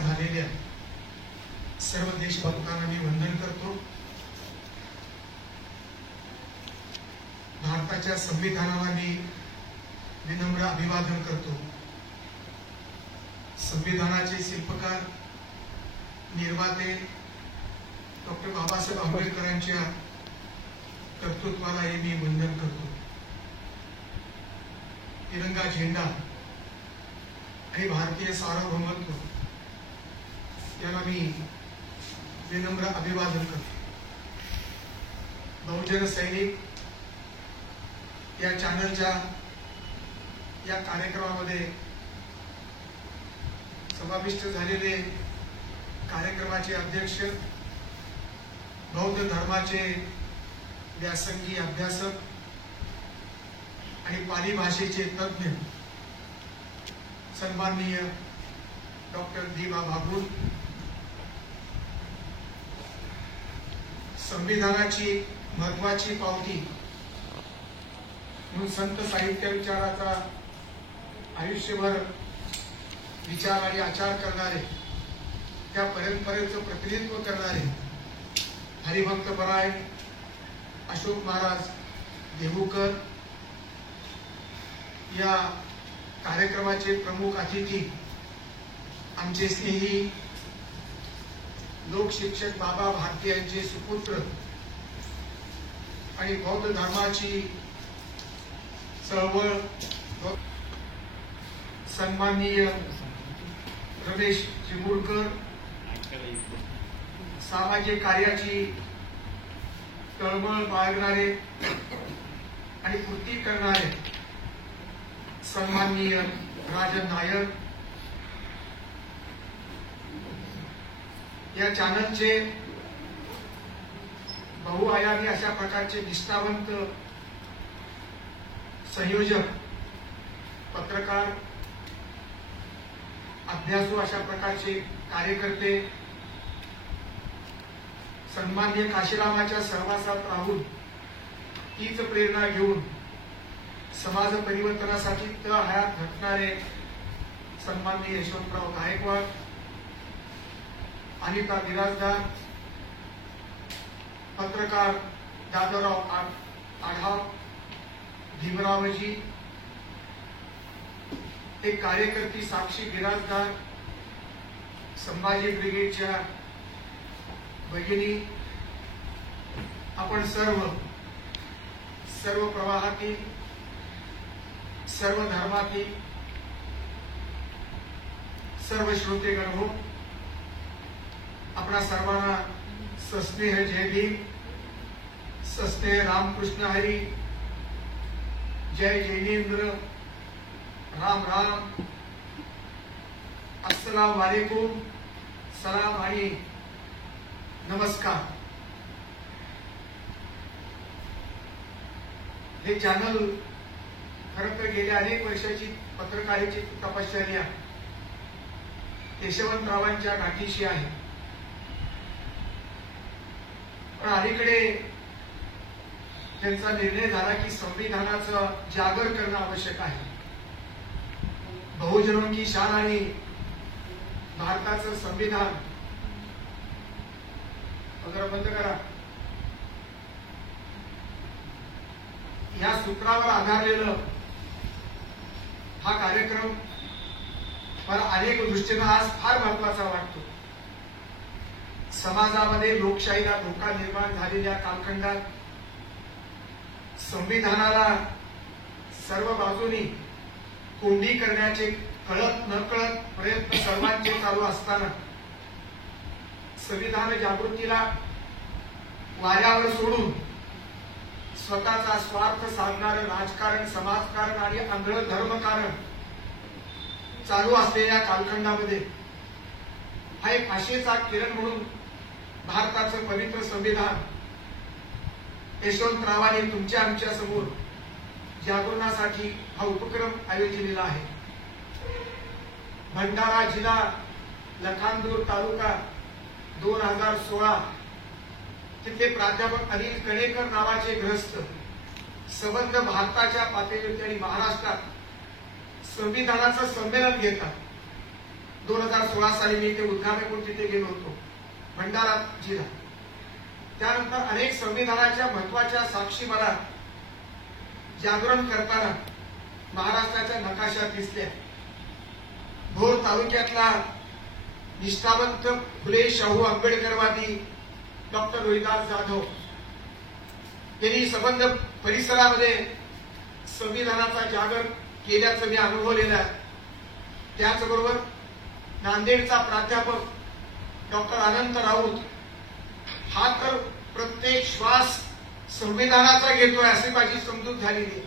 झालेल्या सर्व देशभक्तांना मी वंदन करतो। भारताच्या संविधानाला मी विनम्र अभिवादन करतो। संविधानाचे शिल्पकार निर्माते डॉक्टर बाबासाहेब आंबेडकरांच्या कर्तृत्वाला मी वंदन करतो। तिरंगा झेंडा आणि भारतीय सार्वभौमत्व याला मी विनम्र अभिवादन करतो। बहुजन सैनिक या चॅनलच्या या कार्यक्रमामध्ये समाविष्ट झालेले कार्यक्रमाचे अध्यक्ष, बौद्ध धर्माचे व्यासंगी अभ्यासक आणि पाली भाषेचे तज्ञ सन्माननीय डॉक्टर दीवा बागुल, संविधानाची महत्वाची पावती म्हणून संत साहित्य विचाराचा आयुष्यभर विचार आणि आचार करणारे, त्या परंपरेचं प्रतिनिधित्व करणारे हरिभक्त पराय अशोक महाराज देहूकर, या कार्यक्रमाचे प्रमुख अतिथी आमचे स्नेही लोकशिक्षक बाबा भारती यांचे सुपुत्र आणि बौद्ध धर्माची चळवळ सन्माननीय रमेश चिमुरकर, सामाजिक कार्याची तळमळ बाळगणारे आणि कृती करणारे सन्माननीय राजन नायर, या चॅनलचे बहुआयामी अशा प्रकारचे निष्ठावंत संयोजक, पत्रकार, अभ्यासू अशा प्रकारचे कार्यकर्ते, सन्माननीय काशीरामाच्या सहवासात राहून तीच प्रेरणा घेऊन समाज परिवर्तनासाठी तळहायात झटणारे सन्माननीय यशवंतराव गायकवाड, अनिता बिराजदार, पत्रकार दादाराव आढाव, भीमरावजी, एक कार्यकर्ती साक्षी बिराजदार, संभाजी ब्रिगेडच्या भगिनी, आपण सर्व प्रवाहातील, सर्व धर्मातील सर्व श्रोतेगण हो, आपणा सर्वांना सस्नेह जय भीम, सस्नेह रामकृष्ण हरी, जय जैनेंद्र, राम राम, अस्सलाम वालेकुम, सलाम आणि नमस्कार। हे चॅनल खरं तर गेल्या अनेक वर्षाची पत्रकारितेची तपश्चर्या यशवंतरावांच्या गाठीशी आहे, पण अलीकडे त्यांचा निर्णय झाला की संविधानाचा जागर करणं आवश्यक आहे। बहुजनों की शान आणि भारताचं संविधान, जरा बंद करा, या सूत्रावर आधारलेलं हा कार्यक्रम मला अनेक दृष्टीने आज फार महत्वाचा वाटतो। समाजामध्ये लोकशाहीला धोका निर्माण झालेल्या कालखंडात संविधानाला सर्व बाजूनी कोंडी करण्याचे कळत नकळत प्रयत्न सर्वांचे चालू असताना संविधान जागृतीला वाऱ्यावर सोडून स्वतःचा स्वार्थ साधणारं राजकारण, समाजकारण आणि आंधळ धर्मकारण चालू असलेल्या कालखंडामध्ये हा एक आशेचा किरण म्हणून भारताचं पवित्र संविधान यशवंतरावांनी तुमच्या आमच्या समोर जागरणासाठी हा उपक्रम आयोजिलेला आहे। भंडारा जिल्हा, लखानदूर तालुका, 2016 तिथे प्राध्यापक अनिल कणेकर नावाचे गृहस्थ संबंध भारताच्या पातळीवरती आणि महाराष्ट्रात संविधानाचं संमेलन घेतात 2016 साली मी ते उद्घाटन करून तिथे गेलो होतो भंडारा जिल्हा. त्यानंतर अनेक संविधानाच्या महत्वाच्या साक्षी मला जागरण करताना महाराष्ट्राच्या नकाशात दिसल्या. भोर तालुक्यातला निष्ठावंत फुले शाहू आंबेडकरवादी डॉक्टर रोहिदास जाधव यांनी संबंध परिसरामध्ये संविधानाचा जागर केल्याचं मी अनुभवलेलं आहे. त्याचबरोबर नांदेडचा प्राध्यापक डॉक्टर अनंत राऊत हा तर प्रत्येक श्वास संविधानाचा घेतोय अशी माझी समजूत झालेली.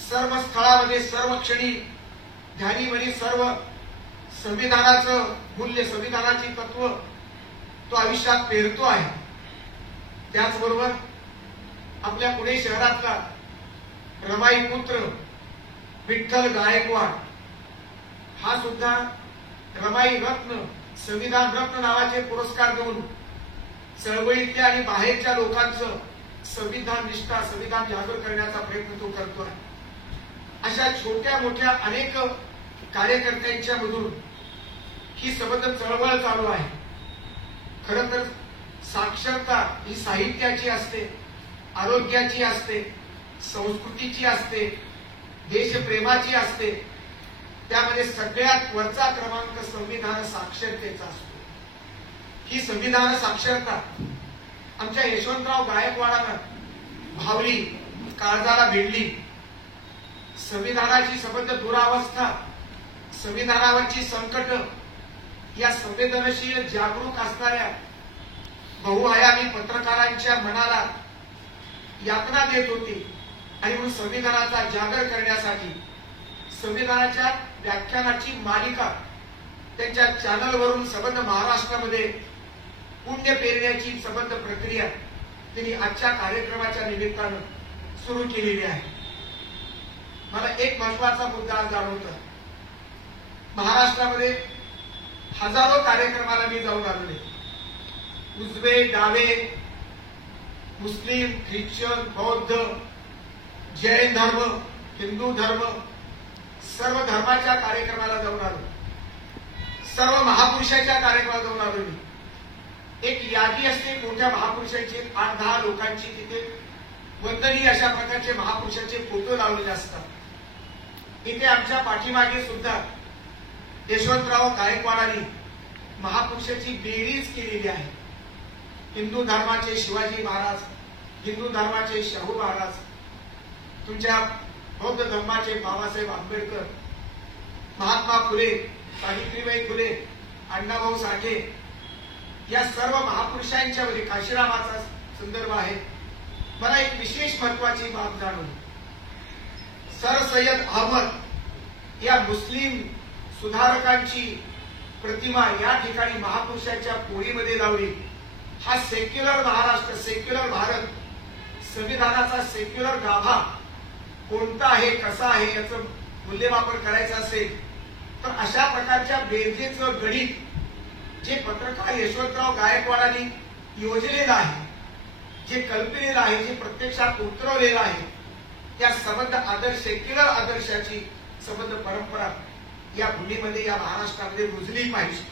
सर्व स्थळामध्ये सर्व क्षणी ध्यानीमनी सर्व संविधानाचं मूल्य संविधानाची तत्व तो आयुष्यात पेरतो आहे. त्याचबरोबर आपल्या पुणे शहरातला रमाई पुत्र विठ्ठल गायकवाड हा सुद्धा रमाई रत्न संविधान रत्न नावाचे पुरस्कार देऊन चळवळीतल्या आणि बाहेरच्या लोकांचं संविधान निष्ठा संविधान जागर करण्याचा प्रयत्न तो करतोय. अशा छोट्या मोठ्या अनेक कार्यकर्त्यांच्या मधून ही सबंध चळवळ चालू आहे. खरं तर साक्षरता ही साहित्याची असते, आरोग्याची असते, संस्कृतीची असते, देशप्रेमाची असते. त्यामध्ये सगळ्यात वरचा क्रमांक संविधान साक्षरतेचा असतो. ही संविधान साक्षरता आमच्या यशवंतराव गायकवाडांना भावली, काळजाला भिडली. संविधानाची सबंध दुरावस्था, संविधानावरची संकट या संवेदनशील जागरूक असणाऱ्या बहुआयामी पत्रकारांच्या मनाला यातना देत होती. आणि म्हणून संविधानाचा जागर करण्यासाठी संविधानाच्या व्याख्यानाची मालिका त्यांच्या चॅनलवरून संबंध महाराष्ट्रामध्ये पुण्य पेरण्याची संबंध प्रक्रिया त्यांनी आजच्या कार्यक्रमाच्या निमित्तानं सुरू केलेली आहे. मला एक महत्वाचा मुद्दा जाणवतो. महाराष्ट्रामध्ये हजारो कार्यक्रमाला मी जाऊन आलेले. उजवे डावे, मुस्लिम, ख्रिश्चन, बौद्ध, जैन धर्म, हिंदू धर्म, सर्व धर्माच्या कार्यक्रमाला जाऊन आलो. सर्व महापुरुषाच्या कार्यक्रमाला जाऊन आलो मी. एक यादी असते मोठ्या महापुरुषांची, 8-10 लोकांची. तिथे वंदनीय अशा प्रकारचे महापुरुषांचे फोटो लावलेले असतात. इथे आमच्या पाठीमागे सुद्धा यशवंतराव गायकवाडांनी महापुरुषाची बेरीज केलेली आहे. हिंदू धर्माचे शिवाजी महाराज, हिंदू धर्माचे शाहू महाराज, तुमच्या बौद्ध धर्माचे बाबासाहेब आंबेडकर, महात्मा फुले, सावित्रीबाई फुले, अण्णाभाऊ साठे या सर्व महापुरुषांच्या मध्ये काशीरामाचा संदर्भ आहे. मला एक विशेष महत्वाची बाब जाणवली. सर सय्यद अहमद या मुस्लिम सुधारकांची प्रतिमा या ठिकाणी महापुरुषांच्या पोळीमध्ये लावली. हा सेक्युलर महाराष्ट्र, सेक्युलर भारत, संविधानाचा सेक्युलर गाभा कोणता आहे, कसा आहे याचं मूल्यमापन करायचं असेल तर अशा प्रकारच्या बेरजेचं गणित जे पत्रकार यशवंतराव गायकवाडांनी योजलेलं आहे, जे कल्पलेलं आहे, जे प्रत्यक्षात उतरवलेलं आहे, त्या संबंध आदर्श सेक्युलर आदर्शाची संबंध परंपरा या भूमीमध्ये या महाराष्ट्रामध्ये रुजली पाहिजे.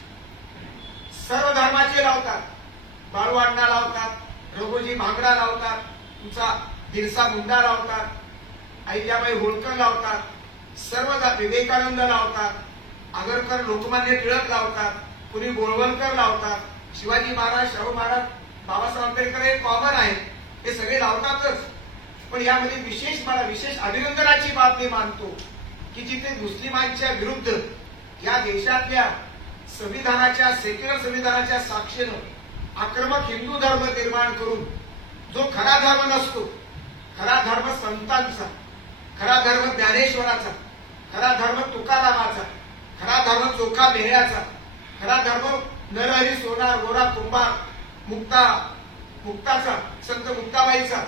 सर्व धर्माचे लावतात, बाळू अण्णा लावतात, रघुजी भांगडा लावतात, तुमचा बिरसा मुंडा लावतात, अहिल्याबाई होळकर लावतात, सर्व विवेकानंद लावतात, आगरकर लोकमान्य टिळक लावतात, कुणी गोळवलकर लावतात, शिवाजी महाराज, शाहू महाराज, बाबासाहेब आंबेडकर हे कॉमन आहे, हे सगळे लावतातच. पण यामध्ये मला विशेष अभिनंदनाची बाब मी मानतो की जिथे मुस्लिमांच्या विरुद्ध या देशातल्या संविधानाच्या सेक्युलर संविधानाच्या साक्षीनं आक्रमक हिंदू धर्म निर्माण करून जो खरा धर्म नसतो, खरा धर्म संतांचा, खरा धर्म ज्ञानेश्वराचा, खरा धर्म तुकारामाचा, खरा धर्म चोखा मेहऱ्याचा, खरा धर्म नरहरी सोनार, गोरा कुंभार, मुक्ताचा, संत मुक्ताबाईचा,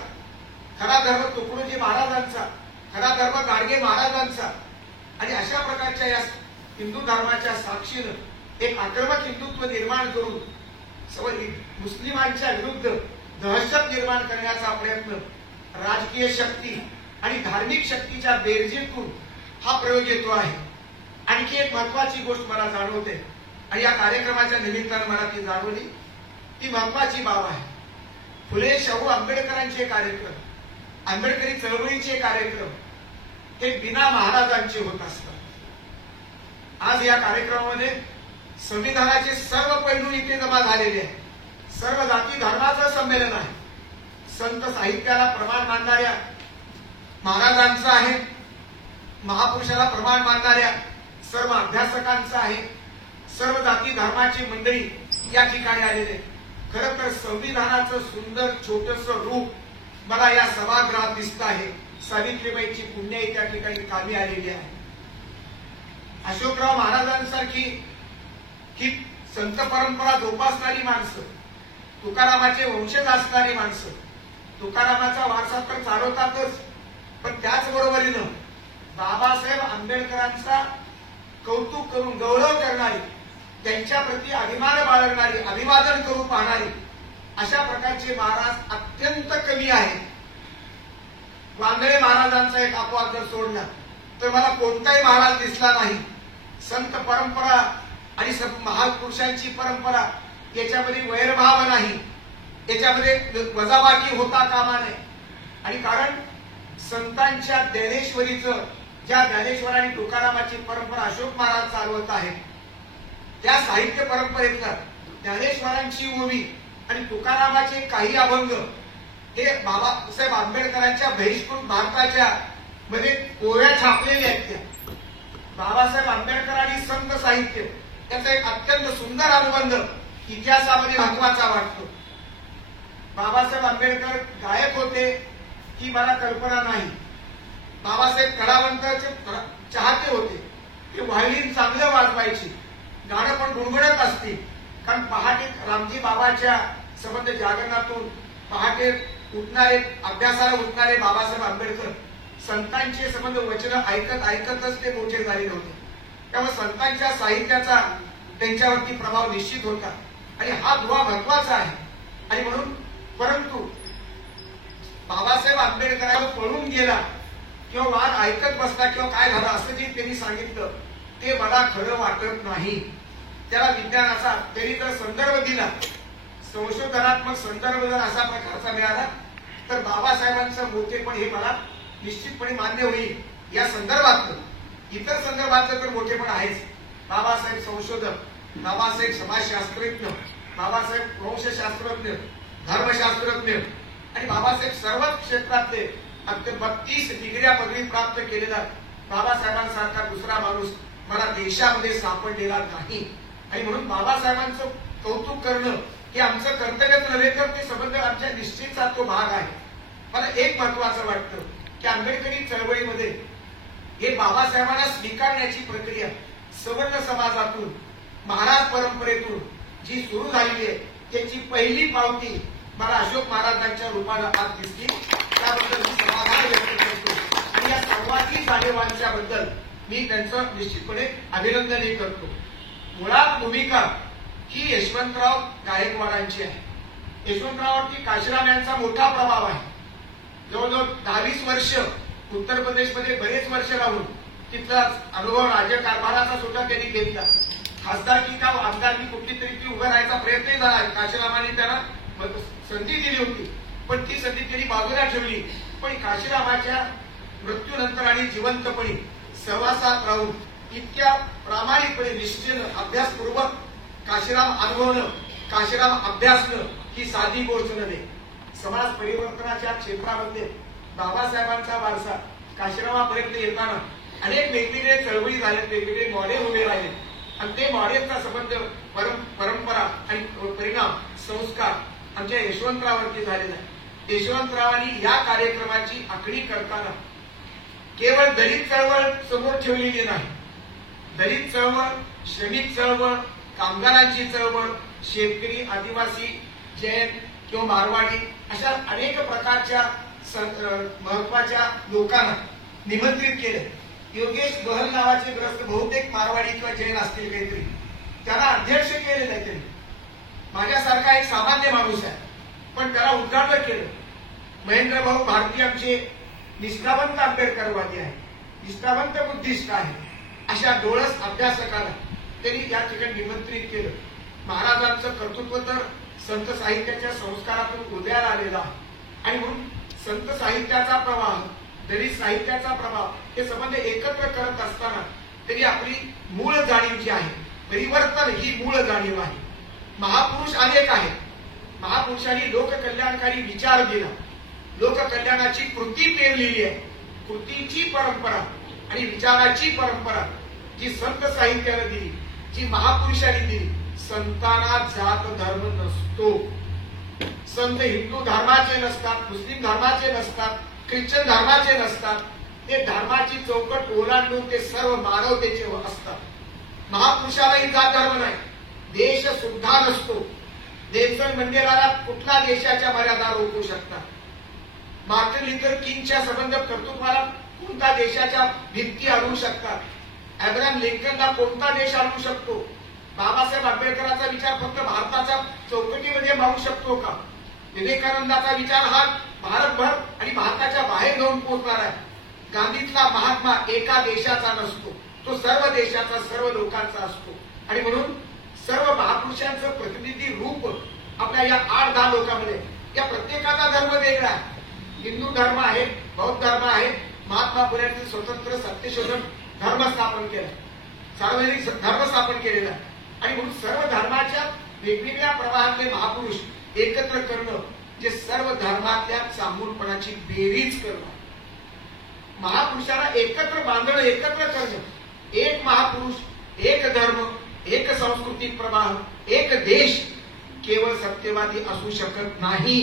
खरा धर्म तुकडोजी महाराजांचा, खरा धर्म गाडगे महाराजांचा आणि अशा प्रकारच्या या हिंदू धर्माच्या साक्षीनं एक आक्रमक हिंदुत्व निर्माण करून मुस्लिमांच्या विरुद्ध दहशत निर्माण करण्याचा प्रयत्न राजकीय शक्ती आणि धार्मिक शक्तीच्या बेरजेतून हा प्रयोग येतो आहे. आणखी एक महत्वाची गोष्ट मला जाणवते आणि या कार्यक्रमाच्या निमित्तानं मला ती जाणवली, ती महत्वाची बाब आहे. फुले शाहू आंबेडकरांचे कार्यक्रम, आंबेडकरी चळवळीचे कार्यक्रम हे बिना महाराजांचे होत असतात. आज या कार्यक्रमामध्ये संविधानाचे सर्व पैलू इथे जमा झालेले आहेत. सर्व जाती धर्माचं संमेलन आहे. संत साहित्याला प्रमाण मानणाऱ्या महाराजांचं आहे, महापुरुषाला प्रमाण मानणाऱ्या सर्व अभ्यासकांचं आहे, सर्व जाती धर्माची मंडळी या ठिकाणी आलेले. खरं तर संविधानाचं सुंदर छोटस रूप मला या सभागृहात दिसत आहे. सावित्रीबाईची पुण्य त्या ठिकाणी कामी आलेली आहे. अशोकराव महाराजांसारखी ही संत परंपरा जोपासणारी माणसं, तुकारामाचे वंशज असणारी माणसं, तुकारामाचा वारसा तर चालवतातच, पण त्याचबरोबरीनं बाबासाहेब आंबेडकरांचा कौतुक करून गौरव करणारी, त्यांच्या प्रती अभिमान बाळगणारी, अभिवादन करून पाहणारी अशा प्रकारचे महाराज अत्यंत कमी आहेत. वांगळे महाराजांचा एक अपवाद जर सोडला तर मला कोणताही महाराज दिसला नाही. संत परंपरा आणि महापुरुषांची परंपरा याच्यामध्ये वैरभाव नाही, याच्यामध्ये वजाबाकी होता कामा नये. आणि कारण संतांच्या ज्ञानेश्वरीचं, ज्या ज्ञानेश्वरांनी तुकारामाची परंपरा अशोक महाराज चालवत आहेत, त्या साहित्य परंपरेतला ज्ञानेश्वरांची ओवी आणि तुकारामाचे काही अभंग हे बाबासाहेब आंबेडकरांच्या बहिष्कृत भारताच्या मध्ये ओव्या छापलेल्या आहेत. त्या बाबासाहेब आंबेडकर आणि संत साहित्य त्याचा एक अत्यंत सुंदर अनुबंध इतिहासामध्ये महत्वाचा वाटतो. बाबासाहेब आंबेडकर गायक होते ही मला कल्पना नाही. बाबासाहेब कलावंताचे चाहते होते. ते व्हायोलिन चांगलं वाजवायचे, गाणं पण गुणगुणत असतील. कारण पहाटे रामजी बाबाच्या संबंध जागरणातून पहाटे उठणारे, अभ्यासाला उठणारे बाबासाहेब आंबेडकर संतांचे संबंध वचन ऐकत ऐकतच ते मोठे झालेले होते. त्यामुळे संतांच्या साहित्याचा त्यांच्यावरती प्रभाव निश्चित होता आणि हा दुवा महत्वाचा आहे. आणि म्हणून परंतु बाबासाहेब आंबेडकरांवर पळून गेला किंवा वाद ऐकत बसला किंवा काय झालं असं जे त्यांनी सांगितलं ते मला खरं वाटत नाही. त्याला विज्ञानाचा त्यांनी जर संदर्भ दिला, संशोधनात्मक संदर्भ जर असा प्रकारचा मिळाला तर बाबासाहेबांचं मोठेपण हे मला निश्चितपणे मान्य होईल. या संदर्भात इतर संदर्भातलं तर मोठेपण आहेच. बाबासाहेब संशोधक, बाबासाहेब समाजशास्त्रज्ञ, बाबासाहेब वंशशास्त्रज्ञ, धर्मशास्त्रज्ञ आणि बाबासाहेब सर्वच क्षेत्रातले अत्यंत 32 डिग्र्या पदवी प्राप्त केलेला बाबासाहेबांसारखा दुसरा माणूस मला देशामध्ये सापडलेला नाही. आणि म्हणून बाबासाहेबांचं कौतुक करणं हे आमचं कर्तव्यच नव्हे तर ते संबंध आमच्या निश्चितचा तो भाग आहे. मला एक महत्वाचं वाटतं की आंबेडकरी चळवळीमध्ये हे बाबासाहेबांना स्वीकारण्याची प्रक्रिया सवर्ण समाजातून, महाराज परंपरेतून जी सुरू झालेली आहे त्याची पहिली पावती मला अशोक महाराजांच्या रूपाला आज दिसली. त्याबद्दल मी समाधान व्यक्त करतो आणि या सर्वांची जाणीवांच्याबद्दल मी त्यांचं निश्चितपणे अभिनंदनही करतो. मुळात भूमिका ही यशवंतराव गायकवाडांची आहे. यशवंतराववरती काशीराम यांचा मोठा प्रभाव आहे. जवळजवळ 10-20 वर्ष उत्तर प्रदेशमध्ये बरेच वर्ष राहून तिथला अनुभव राज्यकारभाराचा सुद्धा त्यांनी घेतला. खासदारकी का आमदारकी कुठली तरी ती उभं राहायचा प्रयत्नही झाला. काशीरामाने त्यांना संधी दिली होती पण ती संधी त्यांनी बाजूला ठेवली. पण काशीरामाच्या मृत्यूनंतर आणि जिवंतपणी सहवासात राहून इतक्या प्रामाणिकपणे निश्चयेनं अभ्यासपूर्वक काशीराम अनुभवणं, काशीराम अभ्यासणं ही साधी गोष्ट नव्हे. समाज परिवर्तनाच्या क्षेत्रामध्ये बाबासाहेबांचा वारसा काशीरामापर्यंत येताना अनेक वेगवेगळे चळवळी झाले, वेगवेगळे मॉडेल उभे राहिले आणि ते मॉडेलचा संबंध परंपरा आणि परिणाम संस्कार आमच्या यशवंतरावरती झालेला आहे. यशवंतरावांनी या कार्यक्रमाची आखणी करताना केवळ दलित चळवळ समोर ठेवलेली नाही. दलित चळवळ, श्रमिक चळवळ, कामगारांची चळवळ, शेतकरी, आदिवासी, जैन किंवा मारवाडी अशा अनेक प्रकारच्या महत्वाच्या लोकांना निमंत्रित केले. योगेश बहल नावाचे ग्रस्त बहुतेक मारवाडी किंवा जैन असतील काहीतरी, त्यांना अध्यक्ष केलेलं आहे. त्यांनी माझ्यासारखा एक सामान्य माणूस आहे पण त्याला उद्घाटन केलं. महेंद्र भाऊ भारती आमचे निष्ठावंत आंबेडकरवादी आहे, निष्ठावंत बुद्धिस्ट आहे. अशा डोळस अभ्यासकाला त्यांनी या ठिकाणी निमंत्रित केलं. महाराजांचं कर्तृत्व तर संत साहित्याच्या संस्कारातून उदयाला आलेला आणि म्हणून संत साहित्याचा प्रवाह, दलित साहित्याचा प्रभाव हे संबंध एकत्र करत असताना तरी आपली मूळ जाणीव जी आहे, परिवर्तन ही मूळ जाणीव आहे. महापुरुष अनेक आहेत. महापुरुषांनी लोककल्याणकारी विचार दिला, लोककल्याणाची कृती पेरलेली आहे. कृतीची परंपरा आणि विचाराची परंपरा जी संत साहित्याने दिली, जी महापुरुषांनी दिली. संतांना जात धर्म नसतो. संत हिंदू धर्माचे नसतात, मुस्लिम धर्माचे नसतात, ख्रिश्चन धर्माचे नसतात. ते धर्माची चौकट ओलांडून ते सर्व मानवतेचे असतात. महापुरुषालाही जात धर्म नाही, देश सुद्धा नसतो. नेल्सन मंडेलाला कुठल्या देशाच्या मर्यादा रोखू शकतात? मार्टिन लुथर किंगच्या संबंध कर्तृत्वाला कोणत्या देशाच्या भिंती आणू शकतात? अब्राहम लिंकनला कोणता देश आणू शकतो? बाबासाहेब आंबेडकरांचा विचार फक्त भारताच्या चौकटीमध्ये मारू शकतो का? विवेकानंदाचा विचार हा भारतभर आणि भारताच्या बाहेर जाऊन पोहोचणार आहे. गांधीतला महात्मा एका देशाचा नसतो, तो सर्व देशाचा, सर्व लोकांचा असतो. आणि म्हणून सर्व महापुरुषांचं प्रतिनिधी रूप आपल्या या 8-10 लोकांमध्ये, या प्रत्येकाचा धर्म वेगळा आहे. हिंदू धर्म आहे, बौद्ध धर्म आहे, महात्मा फुल्यांनी स्वतंत्र सत्यशोधन धर्म स्थापन केला, सार्वजनिक धर्म स्थापन केलेला. आणि म्हणून सर्व धर्माच्या वेगवेगळ्या प्रवाहातले महापुरुष एकत्र करणं, जे सर्व धर्मातल्या चांगुलपणाची बेरीज करणं, महापुरुषाला एकत्र बांधणं, एकत्र करणं. एक महापुरुष, एक धर्म, एक सांस्कृतिक प्रवाह, एक देश केवळ सत्यवादी असू शकत नाही.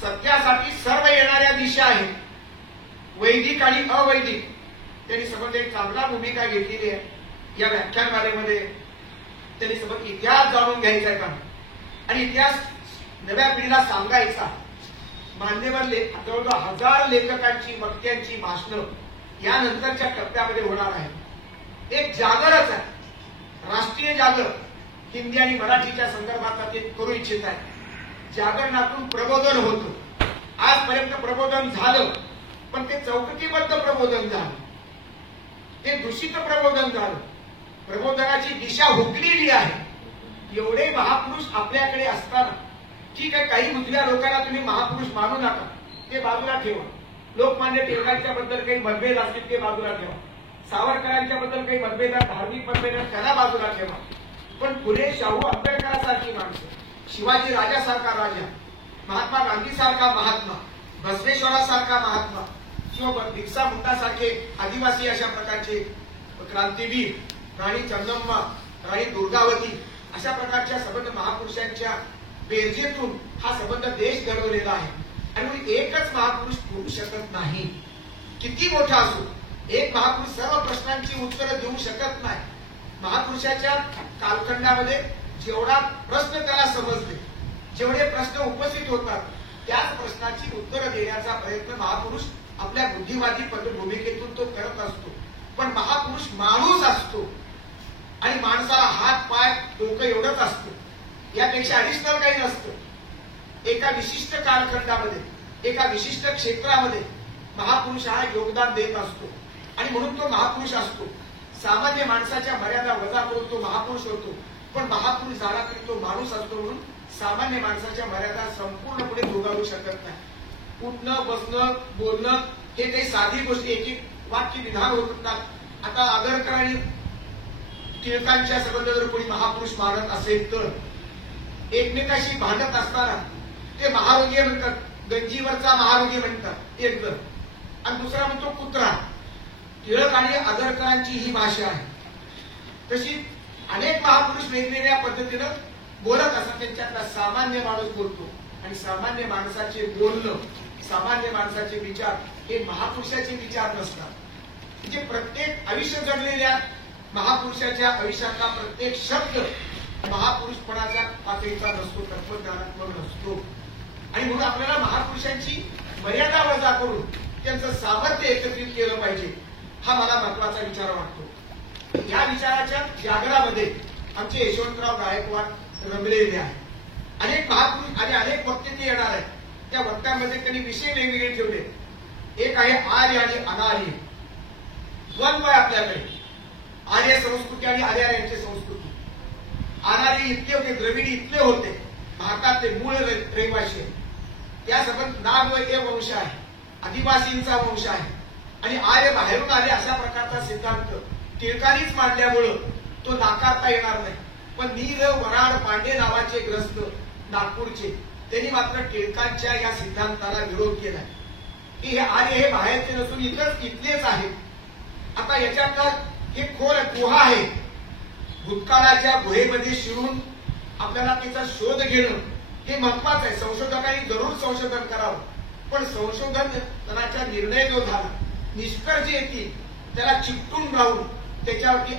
सत्यासाठी सर्व येणाऱ्या दिशा आहेत, वैदिक आणि अवैदिक. त्यांनी सबंध एक चांगला भूमिका घेतलेली आहे या व्याख्यानमालेमध्ये. त्यांनी सबंध इतिहास जाणून घ्यायचा आहे का आणि इतिहास नव्या पिढीला सांगायचा. मान्यवर जवळजवळ 1000 लेखकांची, वक्त्यांची भाषणं यानंतरच्या टप्प्यामध्ये होणार आहे. एक जागरच आहे, राष्ट्रीय जागर. हिंदी आणि मराठीच्या संदर्भात ते करू इच्छित आहे. जागरणातून प्रबोधन होतं. आजपर्यंत प्रबोधन झालं, पण ते चौकटीबद्ध प्रबोधन झालं, ते दूषित प्रबोधन झालं. प्रबोधनाची दिशा हुकलेली आहे. एवढे महापुरुष आपल्याकडे असताना ठीक आहे, काही उजव्या लोकांना तुम्ही महापुरुष मानू नका, ते बाजूला ठेवा. लोकमान्य टिळकांच्या बद्दल काही मतभेद असतील ते बाजूला ठेवा. सावरकरांच्या बद्दल काही मतभेद, धार्मिक मतभेद, त्याला बाजूला ठेवा. पण फुले, शाहू, आंबेडकरांसारखी माणसं, शिवाजी राजासारखा राजा, महात्मा गांधीसारखा महात्मा, बसवेश्वरासारखा महात्मा किंवा बिरसा मुंडासारखे आदिवासी अशा प्रकारचे क्रांतीवीर, राणी चंदम्मा, राणी दुर्गावती अशा प्रकारच्या संबंध महापुरुषांच्या बेरजेतून हा संबंध देश घडवलेला आहे. आणि एकच महापुरुष होऊ शकत नाही, किती मोठा असो. एक महापुरुष सर्व प्रश्नांची उत्तरं देऊ शकत नाही. महापुरुषाच्या कालखंडामध्ये जेवढा प्रश्न त्याला समजले, जेवढे प्रश्न उपस्थित होतात, त्याच प्रश्नाची उत्तरं देण्याचा प्रयत्न महापुरुष आपल्या बुद्धिवादी भूमिकेतून तो करत असतो. पण महापुरुष माणूस असतो आणि माणसाला हात, पाय, डोकं एवढंच असतं, यापेक्षा अडिशनल काही नसतं. एका विशिष्ट कालखंडामध्ये, एका विशिष्ट क्षेत्रामध्ये महापुरुष हा योगदान देत असतो आणि म्हणून तो महापुरुष असतो. सामान्य माणसाच्या मर्यादा वजा करून तो महापुरुष होतो. पण महापुरुष झाला तरी तो माणूस असतो, म्हणून सामान्य माणसाच्या मर्यादा संपूर्णपणे दुगावू शकत नाही. उठणं, बसणं, बोलणं हे काही साधी गोष्टी, एक एक वाक्य विधान होतात. आता आगरकर आणि टिळकांच्या संबंध जर कोणी महापुरुष मानत असेल तर एकमेकाशी भांडत असताना ते महारोगी म्हणतात, गंजीवरचा महारोगी म्हणतात एक जण, आणि दुसरा म्हणतो कुत्रा. टिळक आणि आगरकरांची ही भाषा आहे. तशी अनेक महापुरुष वेगवेगळ्या पद्धतीनं बोलत असतात. त्यांच्यातला सामान्य माणूस बोलतो आणि सामान्य माणसाचे बोलणं, सामान्य माणसाचे विचार हे महापुरुषाचे विचार नसतात. म्हणजे प्रत्येक आयुष्य जगलेल्या महापुरुषाच्या आयुष्यातला प्रत्येक शब्द महापुरुषपणाच्या पातळीचा नसतो, तत्वज्ञानात्मक नसतो. आणि म्हणून आपल्याला महापुरुषांची मर्यादा वजा करून त्यांचं सामर्थ्य एकत्रित केलं पाहिजे, हा मला महत्वाचा विचार वाटतो. या विचाराच्या जागरामध्ये आमचे यशवंतराव गायकवाड रमलेले आहेत. अनेक महापुरुष आणि अनेक वक्ते ते येणार आहेत. त्या वक्त्यांमध्ये त्यांनी विषय वेगवेगळे ठेवले. एक आहे आर्य आणि अनार्य. द्वंद्व आहे आपल्याकडे. आर्य संस्कृती आणि आर्यांची संस्कृती. आर्य इतके होते, द्रविडी इतके होते, भारतातले मूळ रहिवासी. त्यासोबत नागवैद्य वंश आहे, आदिवासींचा वंश आहे आणि आर्य बाहेरून आले अशा प्रकारचा सिद्धांत टिळकांनीच मांडल्यामुळं तो नाकारता येणार नाही. पण नील वराड पांडे नावाचे ग्रस्त नागपूरचे, त्यांनी मात्र टिळकांच्या या सिद्धांताला विरोध केलाय की हे आर्य हे बाहेरचे नसून इथलेच आहेत. आता याच्यातला हे खोल गुहा आहे. भूतकाळाच्या गुहेमध्ये शिरून आपल्याला त्याचा शोध घेणं हे महत्वाचं आहे. संशोधकांनी जरूर संशोधन करावं, पण संशोधनाचा निर्णय जो झाला, निष्कर्ष येतील त्याला चिकटून राहून त्याच्यावरती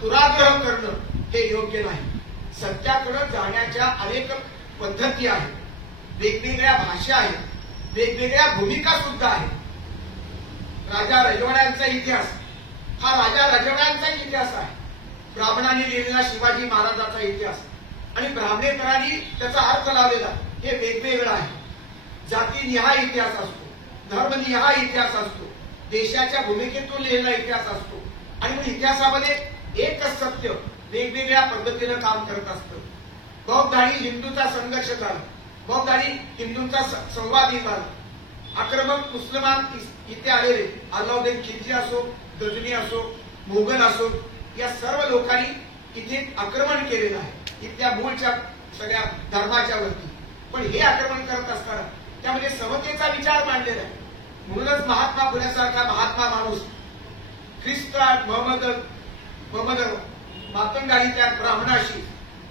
दुराग्रह करणं हे योग्य नाही. सत्याकडे जाण्याच्या अनेक पद्धती आहेत, वेगवेगळ्या भाषा आहेत, वेगवेगळ्या भूमिका सुद्धा आहेत. राजा रजवाड्यांचा इतिहास हा राजा रजवाड्यांचा इतिहास आहे. ब्राह्मणांनी लिहिलेला शिवाजी महाराजांचा इतिहास आणि ब्राह्मणेतरांनी त्याचा अर्थ लावलेला हे वेगवेगळं आहे. जातीनिहाय इतिहास असतो, धर्मनिहाय इतिहास असतो, देशाच्या भूमिकेतून लिहिलेला इतिहास असतो आणि मग इतिहासामध्ये एकच सत्य वेगवेगळ्या पद्धतीनं काम करत असतं. बौद्ध आणि हिंदूचा संघर्ष झाला, बौद्ध आणि हिंदूंचा संवाद झाला. आक्रमक मुसलमान इथे आलेले, अलाउद्दीन खिलजी असो, गजनी असो, मोगल असो, या सर्व लोकांनी इथे आक्रमण केलेलं आहे इथल्या मूळच्या सगळ्या धर्माच्या वरती. पण हे आक्रमण करत असताना त्यामध्ये समतेचा विचार मांडलेला आहे. म्हणूनच महात्मा फुल्यासारखा महात्मा माणूस ख्रिस्त मोहम्मद मातंगाडी त्या ब्राह्मणाशी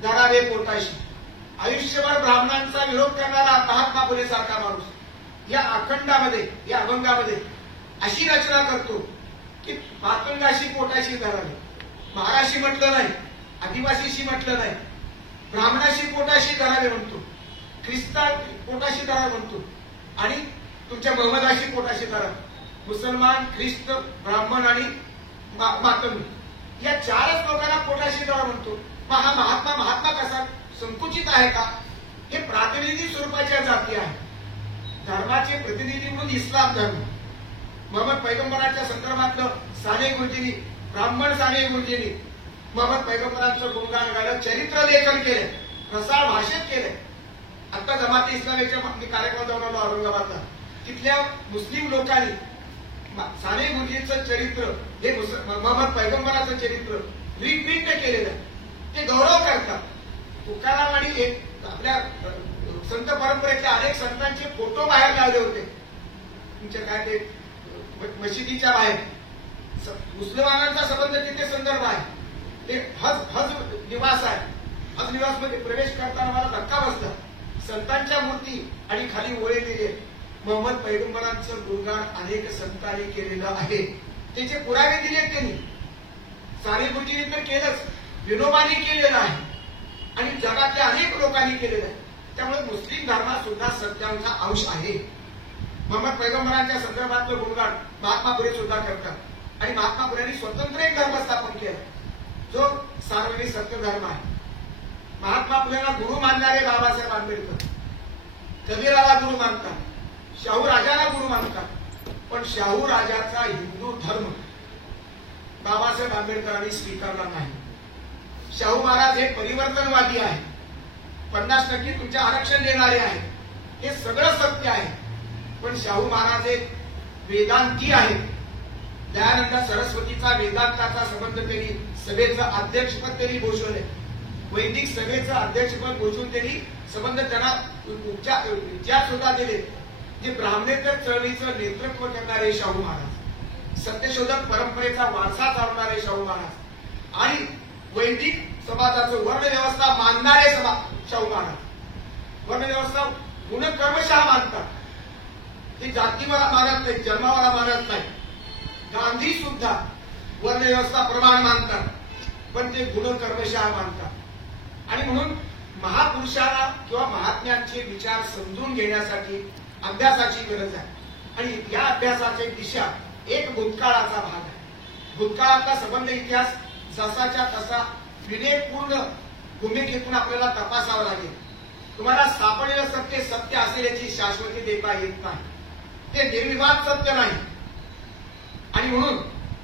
धरावे पोटाशी, आयुष्यभर ब्राह्मणांचा विरोध करणारा महात्मा फुलेसारखा माणूस या अखंडामध्ये, या अभंगामध्ये अशी रचना करतो की मातंगाशी पोटाशी धरावे. महाराशी म्हटलं नाही, आदिवासीशी म्हटलं नाही, ब्राह्मणाशी पोटाशी धरावे म्हणतो, ख्रिस्ता पोटाशी धरावे म्हणतो आणि तुमच्या मोहम्मदाशी पोटाशी धरावे. मुसलमान, ख्रिस्त, ब्राह्मण आणि मातंग या चारच लोकांना पोटाशी धरा म्हणतो. मग हा महात्मा कसा संकुचित आहे का? हे प्रातिनिधिक स्वरूपाच्या जाती आहेत. धर्माचे प्रतिनिधी म्हणून इस्लाम धर्म, मोहम्मद पैगंबराच्या संदर्भातलं साने गुरुजींनी, ब्राह्मण साने गुरुजींनी मोहम्मद पैगंबरांचं गुणगान गायलं, चरित्र लेखन केलंय, रसाळ भाषेत केलंय. आता जमाते इस्लामीच्या कार्यक्रम जाऊन आलो औरंगाबादला, तिथल्या मुस्लिम लोकांनी साने गुरुजींचं चरित्र हे मोहम्मद पैगंबराचं चरित्र रिप्रिंट केलेलं आहे. ते गौरव करतात. तुकाराम आणि आपल्या संत परंपरेतल्या अनेक संतांचे फोटो बाहेर लावले होते तुमच्या काय ते मशिदीच्या बाहेर. मुसलमानांचा संबंध तिथे संदर्भ आहे. ते हज निवास आहे. हज निवास मध्ये प्रवेश करताना मला धक्का बसला. संतांच्या मूर्ती आणि खाली ओळे दिले. मोहम्मद पैगंबरांचं गुणगान अनेक संतांनी केलेलं आहे. त्याचे पुरावे दिले त्यांनी. साने गुरुजींनी तर केलंच, विनोबांनी केलेलं आहे आणि जगातल्या अनेक लोकांनी केलेलं आहे. त्यामुळे मुस्लिम धर्मात सुद्धा सत्यांचा अंश आहे. मोहम्मद पैगंबरांच्या संदर्भातलं गुणगान महात्मा फुले सुद्धा करतात आणि महात्मा फुलेंनी स्वतंत्र एक धर्म स्थापन केला जो सार्वजनिक सत्य धर्म आहे. महात्मा फुलेंना गुरु मानणारे बाबासाहेब आंबेडकर कबीराला गुरु मानतात, शाहू राजाला गुरु मानतात. पण शाहू राजाचा हिंदू धर्म बाबासाहेब आंबेडकरांनी स्वीकारला नाही. शाहू महाराज हे परिवर्तनवादी आहे, 50% तुमचे आरक्षण देणारे आहेत, हे सगळं सत्य आहे. पण शाहू महाराज हे वेदांती आहेत. दयानंद सरस्वतीचा वेदांताचा संबंध त्यांनी सभेचं अध्यक्षपद त्यांनी भूषवले. वैदिक सभेचं अध्यक्षपद भूषवून त्यांनी संबंध त्यांना विचार सुद्धा दिले. जे ब्राह्मणेतर चळवळीचं नेतृत्व करणारे शाहू महाराज, सत्यशोधक परंपरेचा वारसा चालवणारे शाहू महाराज आणि वैदिक समाजाचं वर्णव्यवस्था मानणारे शाहू महाराज. वर्णव्यवस्था गुणकर्मशः मानतात. ते जातीवर मानत नाही, जन्मावर मानत नाही. गांधी सुद्धा वर्णव्यवस्था प्रमाण मानतात, पण ते गुणकर्मशः मानतात. आणि म्हणून महापुरुषाला किंवा महात्म्यांचे विचार समजून घेण्यासाठी अभ्यासाची गरज आहे. आणि या अभ्यासाची दिशा एक भूतकाळाचा भाग आहे. भूतकाळातला संबंध इतिहास जसाच्या तसा विवेकपूर्ण भूमिकेतून आपल्याला तपासावा लागेल. तुम्हाला सापडलेलं सत्य सत्य असेल याची शाश्वती देता येत नाही. ते निर्विवाद सत्य नाही. आणि म्हणून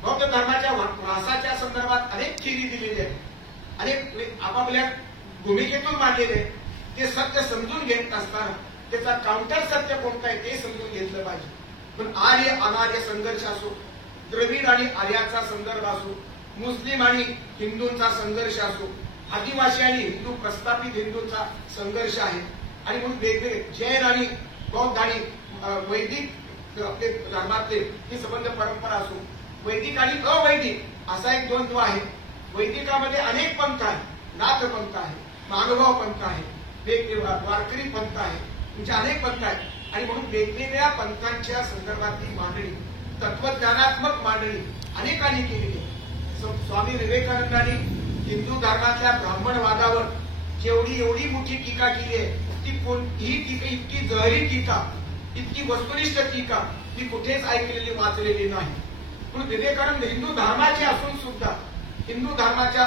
बौद्ध धर्माच्या ऱ्हासाच्या संदर्भात अनेक थिअरी दिलेली आहे, अनेक आपापल्या भूमिकेतून मांडलेले आहे. ते सत्य समजून घेत असताना त्याचा काउंटर सत्य कोणतं आहे ते समजून घेतलं पाहिजे. पण आर्य अनार्य संघर्ष असो, द्रविड आणि आर्याचा संदर्भ असो, मुस्लिम आणि हिंदूंचा संघर्ष असो, आदिवासी आणि हिंदू प्रस्थापित हिंदूंचा संघर्ष आहे. आणि म्हणून वेगवेगळे जैन आणि बौद्ध आणि वैदिक आपले धर्मातले ही संबंध परंपरा असो, वैदिक आणि अवैदिक असा एक द्वंद्व आहे. वैदिकामध्ये अनेक पंथ आहे, नाथ पंथ आहे, मानभाव पंथ आहे, वेगवेगळा वारकरी पंथ आहे, म्हणजे अनेक पंथ आहेत. आणि म्हणून वेगवेगळ्या पंथांच्या संदर्भातली मांडणी, तत्वज्ञानात्मक मांडणी अनेकांनी केलेली आहे. स्वामी विवेकानंदांनी हिंदू धर्मातल्या ब्राह्मणवादावर जेवढी एवढी मोठी टीका केली आहे, ती कोणतीही टीका, इतकी जहरी टीका, इतकी वस्तुनिष्ठ टीका ती कुठेच ऐकलेली वाचलेली नाही. म्हणून विवेकानंद हिंदू धर्माचे असून सुद्धा हिंदू धर्माच्या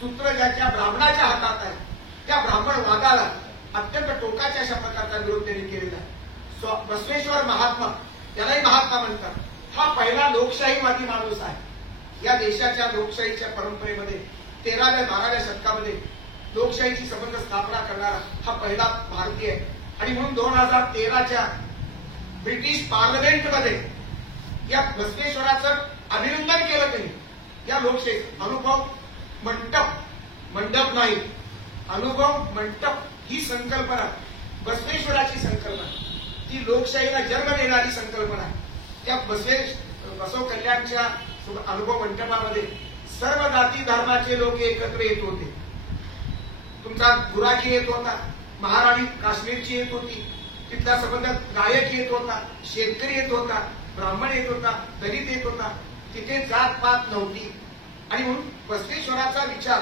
सूत्र ज्याच्या ब्राह्मणाच्या हातात आहे त्या ब्राह्मणवादाला अत्यंत टोकाच्या अशा प्रकारचा विरोध त्यांनी केलेला आहे. बसवेश्वर महात्मा, त्यालाही महात्मा म्हणतात, हा पहिला लोकशाहीवादी माणूस आहे. या देशाच्या लोकशाहीच्या परंपरेमध्ये 13व्या-12व्या शतकामध्ये लोकशाहीची संबंध स्थापना करणारा हा पहिला भारतीय आहे. आणि म्हणून 2013च्या ब्रिटिश पार्लमेंटमध्ये या बसवेश्वराचं अभिनंदन केलं त्यांनी. या लोकशाही अनुभव मंडप नाही, अनुभव मंडप ही संकल्पना बसवेश्वराची संकल्पना, ती लोकशाहीला जन्म देणारी संकल्पना आहे. त्या बसव कल्याणच्या अनुभव मंडपामध्ये सर्व जाती धर्माचे लोक एकत्र येत होते. तुमचा गुराखी येत होता, महाराणी काश्मीरची येत होती, तिथला संबंध गायक येत होता, शेतकरी येत होता, ब्राह्मण येत होता, दलित येत होता. तिथे जात पात नव्हती. आणि म्हणून बसवेश्वराचा विचार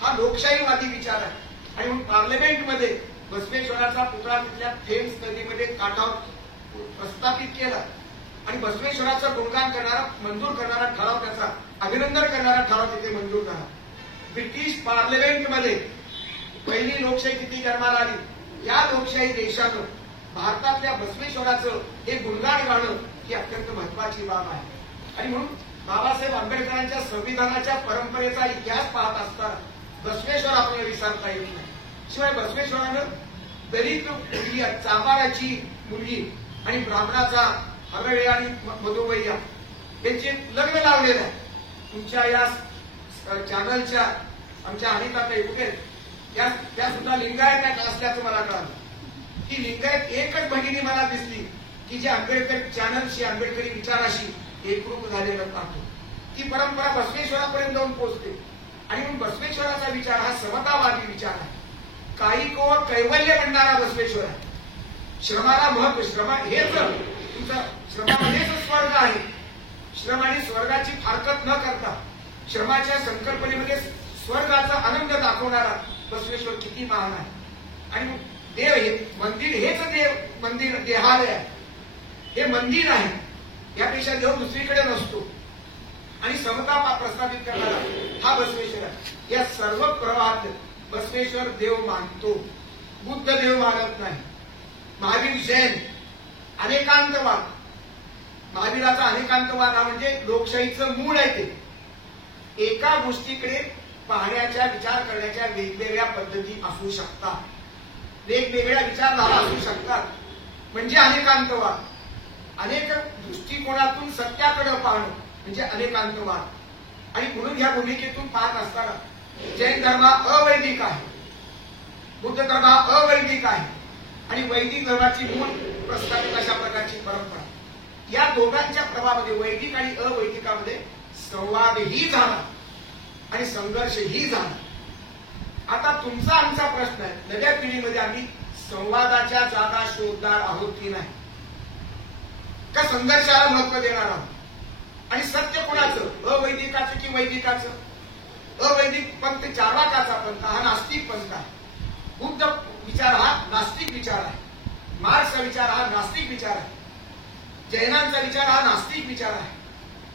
हा लोकशाहीवादी विचार आहे. आणि म्हणून पार्लमेंटमध्ये बसवेश्वराचा पुतळा तिथल्या थेम्स नदीमध्ये काठावर प्रस्थापित केला. आणि बसवेश्वराचं गुणगान करणारा, मंजूर करणारा ठराव, त्याचा अभिनंदन करणारा ठराव तिथे मंजूर झाला. ब्रिटिश पार्लमेंटमध्ये पहिली लोकशाही तिथे जन्माला आली. या लोकशाही देशानं भारतातल्या बसवेश्वराचं हे गुणगान गाणं ही अत्यंत महत्वाची बाब आहे. आणि म्हणून बाबासाहेब आंबेडकरांच्या संविधानाच्या परंपरेचा इतिहास पाहत असताना बसवेश्वर आपल्याला विसरता येत नाही. शिवाय बसवेश्वरानं दलित मुलगी, चांबाराची मुलगी आणि ब्राह्मणाचा हरळे आणि मधुबैया यांचे लग्न लावलेलं आहे. तुमच्या या चॅनलच्या आमच्या अनिताताई कुठे त्या सुद्धा लिंगायत असल्याचं मला कळालं. ती लिंगायत एकच भगिनी मला दिसली की जी आंबेडकर चॅनलशी, आंबेडकरी विचाराशी एकरूप झालेलं पाहतो. ती परंपरा बसवेश्वरापर्यंत जाऊन पोहोचते. आणि म्हणून बसवेश्वराचा विचार हा समतावादी विचार आहे. कायिक व कैवल्य म्हणणारा बसवेश्वर आहे. श्रमाला महत्व, श्रम हेच तुमचा, श्रमामध्येच स्वर्ग आहे. श्रम आणि स्वर्गाची फारकत न करता श्रमाच्या संकल्पनेमध्ये स्वर्गाचा आनंद दाखवणारा बसवेश्वर किती महान आहे. आणि देव हे मंदिर, हेच देव मंदिर, देहालय आहे, हे मंदिर आहे. यापेक्षा देव दुसरीकडे नसतो. आणि समता प्रस्थापित करणारा हा बसवेश्वर आहे. या सर्व प्रवाहात बसवेश्वर देव मानतो, बुद्ध देव मानत नाही. महावीर जैन अनेकांतवाद, महावीराचा अनेकांतवाद हा म्हणजे लोकशाहीचं मूळ आहे. ते एका गोष्टीकडे पाहण्याच्या, विचार करण्याच्या वेगवेगळ्या पद्धती असू शकतात, वेगवेगळ्या विचारधारा असू शकतात, म्हणजे अनेकांतवाद. अनेक दृष्टिकोनातून सत्याकडे पाहणं म्हणजे अनेकांतवाद. आणि म्हणून या भूमिकेतून पाहत असताना जैन धर्म अवैदिक आहे, बुद्ध धर्म अवैदिक आहे आणि वैदिक धर्माची मूळ प्रस्थापित अशा प्रकारची परंपरा. या दोघांच्या प्रभावामध्ये वैदिक आणि अवैदिकामध्ये संवादही झाला आणि संघर्षही झाला. आता तुमचा आमचा प्रश्न आहे, नव्या पिढीमध्ये आम्ही संवादाच्या जागा शोधणार आहोत की नाही, का संघर्षाला महत्व देणार आहोत. आणि सत्य कोणाचं, अवैदिकाचं की वैदिकाचं. अवैदिक पंथ चार्वाकाचा पंथ हा नास्तिक पंथ आहे. बुद्ध विचार हा नास्तिक विचार आहे, मार्क्सचा विचार हा नास्तिक विचार आहे, जैनांचा विचार हा नास्तिक विचार आहे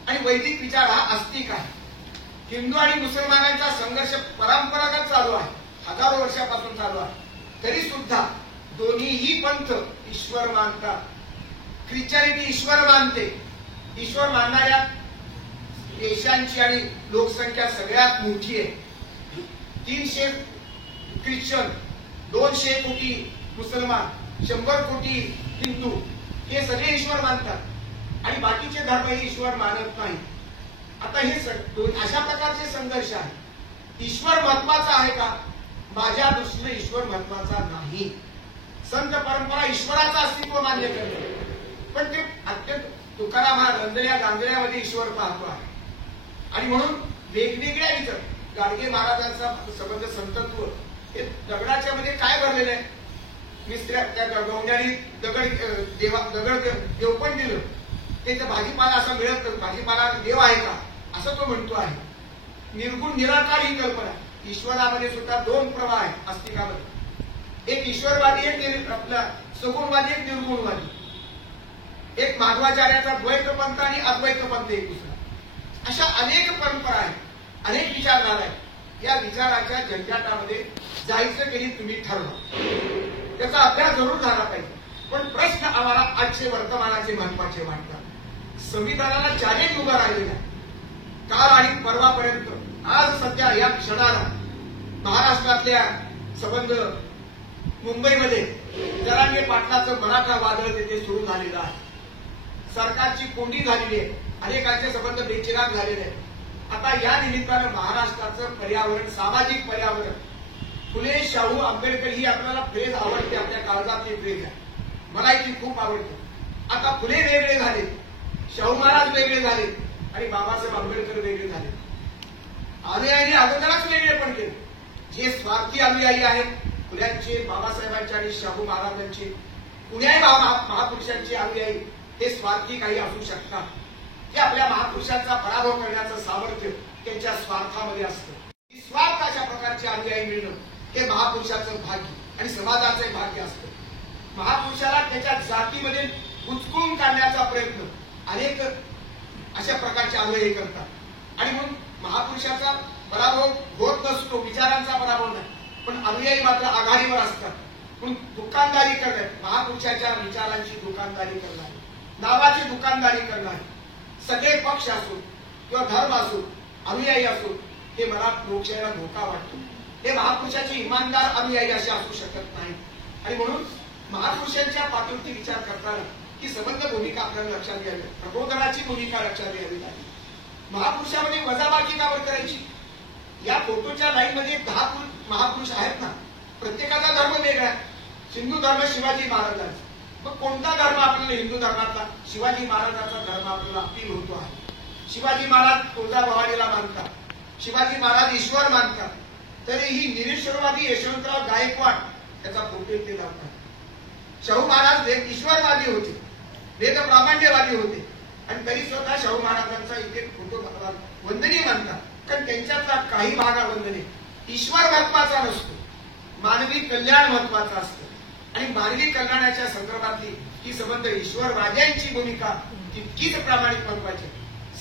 आणि वैदिक विचार हा आस्तिक आहे. हिंदू आणि मुसलमानांचा संघर्ष परंपरागत चालू आहे, हजारो वर्षापासून चालू आहे. तरी सुद्धा दोन्हीही पंथ ईश्वर मानतात. ख्रिश्चनिटी ईश्वर मानते. ईश्वर मानणाऱ्या देशांची आणि लोकसंख्या सगळ्यात मोठी आहे. 300 ख्रिश्चन, 200 कोटी मुसलमान, 100 कोटी हिंदू हे सगळे ईश्वर मानतात आणि बाकीचे धर्म हे ईश्वर मानत नाही. आता हे अशा प्रकारचे संघर्ष आहे. ईश्वर महत्वाचा आहे का? माझ्या दृष्टीने ईश्वर महत्वाचा नाही. संत परंपरा ईश्वराचं अस्तित्व मान्य करते, पण ते अत्यंत तुकाराम हा रंजल्या गांजल्यामध्ये ईश्वर पाहतो आहे. आणि म्हणून वेगवेगळ्या इथं गाडगे महाराजांचा संबंध संतत्व हे दगडाच्या मध्ये काय भरलेलं आहे? मिस्त्र्या त्या गवंड्याने दगड देव पण दिलं, त्याचं भाजीपाला असं मिळत नाही. भाजीपाला देव आहे का असं तो म्हणतो आहे. निर्गुण निराकार ही कल्पना. ईश्वरामध्ये सुद्धा 2 प्रवाह आहेत अस्तिकामध्ये. एक ईश्वरवादी, एक आपला सगुणवादी, एक निर्गुणवादी. एक माधवाचार्याचा द्वैत पंथ आणि अद्वैत पंथ एक दुसरा. अशा अनेक परंपरा आहेत, अनेक विचारधारा आहेत. या विचाराच्या झंझाटामध्ये जायचं कधी तुम्ही ठरवा, त्याचा अभ्यास जरूर झाला पाहिजे. पण प्रश्न आम्हाला आजचे वर्तमानाचे महत्वाचे वाटतात. संविधानाला चॅलेंज उभं राहिलेलं आहे. काल आणि परवापर्यंत आज सध्या या क्षणाला महाराष्ट्रातल्या संबंध मुंबईमध्ये जरांगे पाटलाचं मराठा वादळ तिथे सुरू झालेलं आहे. सरकारची कोंडी झालेली आहे. अनेकांचे संबंध बेचिराग झालेले आहेत. आता या निमित्तानं महाराष्ट्राचं पर्यावरण, सामाजिक पर्यावरण, फुले शाहू आंबेडकर ही आपल्याला फ्रेज आवडते, आपल्या काळजातली फ्रेज आहे, मला ती खूप आवडते. आता फुले वेगळे झाले, शाहू महाराज वेगळे झाले आणि बाबासाहेब आंबेडकर वेगळे झाले. अनुयायी अगोदरच वेगळे पण केले. जे स्वार्थी अनुयायी आहेत फुल्यांचे, बाबासाहेबांचे आणि शाहू महाराजांचे, कुण्याही महापुरुषांचे अनुयायी हे स्वार्थी काही असू शकतात. ते आपल्या महापुरुषांचा पराभव करण्याचं सामर्थ्य त्यांच्या स्वार्थामध्ये असतं. निस्वार्थ अशा प्रकारचे अनुयायी मिळणं हे महापुरुषाचं भाग्य आणि समाजाचं भाग्य असतं. महापुरुषाला त्याच्या जातीमध्ये उचकून काढण्याचा प्रयत्न अनेक अशा प्रकारचे अनुयायी करतात. आणि म्हणून महापुरुषाचा पराभव होत नसतो, विचारांचा पराभव नाही, पण अनुयायी मात्र आघाडीवर असतात. म्हणून दुकानदारी करणे, महापुरुषाच्या विचारांची दुकानदारी करणारी, नावाची दुकानदारी करणारी सगळे पक्ष असो किंवा धर्म असो, अनुयायी असो, हे मला लोकशाहीला धोका वाटतो. हे महापुरुषाचे इमानदार अनुयायी असे असू शकत नाही. आणि म्हणून महापुरुषांच्या पातळीवरती विचार करताना ही संबंध भूमिका आपल्याला लक्षात घ्यावी, प्रबोधनाची भूमिका लक्षात घ्यावी लागेल. महापुरुषामध्ये वजाबाकी कावर करायची? या फोटोच्या लाईन मध्ये 10 महापुरुष आहेत ना, प्रत्येकाचा धर्म वेगळा आहे. हिंदू धर्म शिवाजी महाराजांचा, मग कोणता धर्म आपल्याला हिंदू धर्मातला? शिवाजी महाराजांचा धर्म आपल्याला अपील होतो आहे. शिवाजी महाराज तुळजाभवानीला मानतात, शिवाजी महाराज ईश्वर मानतात, तरीही निरीश्वरवादी यशवंतराव गायकवाड त्याचा फोटो इथे लावतात. शाहू महाराज ईश्वरवादी होते, वेद प्रामाण्यवादी होते, आणि तरी स्वतः शाहू महाराजांचा इथे फोटो वंदनीय मानतात. कारण त्यांच्यातला काही भागा वंदनीय. ईश्वर महत्वाचा नसतो, मानवी कल्याण महत्वाचं असतं. आणि मानवी कल्याणाच्या संदर्भातली ही संबंध ईश्वरवाद्यांची भूमिका तितकीच प्रामाणिक महत्वाची.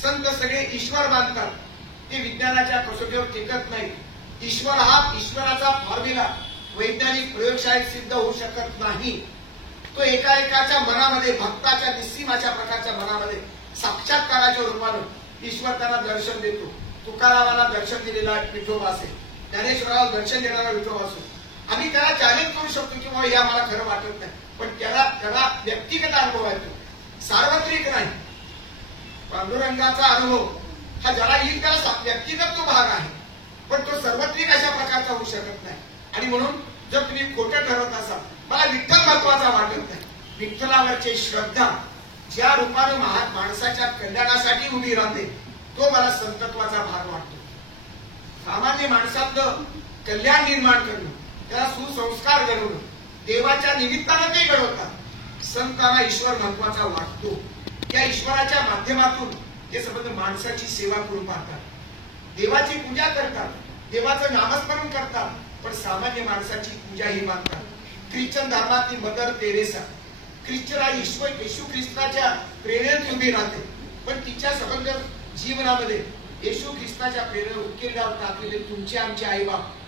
संत सगळे ईश्वर मानतात, ते विज्ञानाच्या कसोटीवर टिकत नाही. ईश्वर हा ईश्वराचा फॉर्म्युला वैज्ञानिक प्रयोगशाळेत सिद्ध होऊ शकत नाही. तो एकाच्या मनामध्ये, भक्ताच्या निस्सीम अशा प्रकारच्या मनामध्ये साक्षात्काराच्या रूपानं ईश्वर त्यांना दर्शन देतो. तुकारामाला दर्शन दिलेला विठोबा असेल, ज्ञानेश्वराला दर्शन देणारा विठोबा असेल. आम्ही त्याला चॅलेंज करू शकतो की बाबा हे आम्हाला खरं वाटत नाही, पण त्याला व्यक्तिगत अनुभव आहे, तो सार्वत्रिक नाही. पांडुरंगाचा अनुभव हा ज्याला येईल त्याला व्यक्तिगत तो भाग आहे, पण तो सार्वत्रिक अशा प्रकारचा होऊ शकत नाही. आणि म्हणून जर तुम्ही खोटं ठरवत असाल, मला विठ्ठल महत्वाचा वाटत नाही. विठ्ठलावरची श्रद्धा ज्या रूपानं माणसाच्या कल्याणासाठी उभी राहते, तो मला संतत्वाचा भाग वाटतो. सामान्य माणसातलं कल्याण निर्माण करणं, त्याला सुसंस्कार घडवणं, देवाच्या निमित्तानं ते घडवतात. संतांना ईश्वर महत्वाचा वाटतो. या ईश्वराच्या माध्यमातून हे संबंध माणसाची सेवा करून पाहतात, देवाची पूजा करतात, देवाचं नामस्मरण करतात, पण सामान्य माणसाची पूजाही मानतात. ख्रिश्चन धर्मातली मदर तेरेसा, ख्रिश्चन आणि येशू ख्रिस्ताच्या प्रेरणेत उभी राहते, पण तिच्या संबंध जीवनामध्ये येशू ख्रिस्ताच्या प्रेरणेवर उकिरड्यावर टाकलेले तुमचे आमचे आईबाप,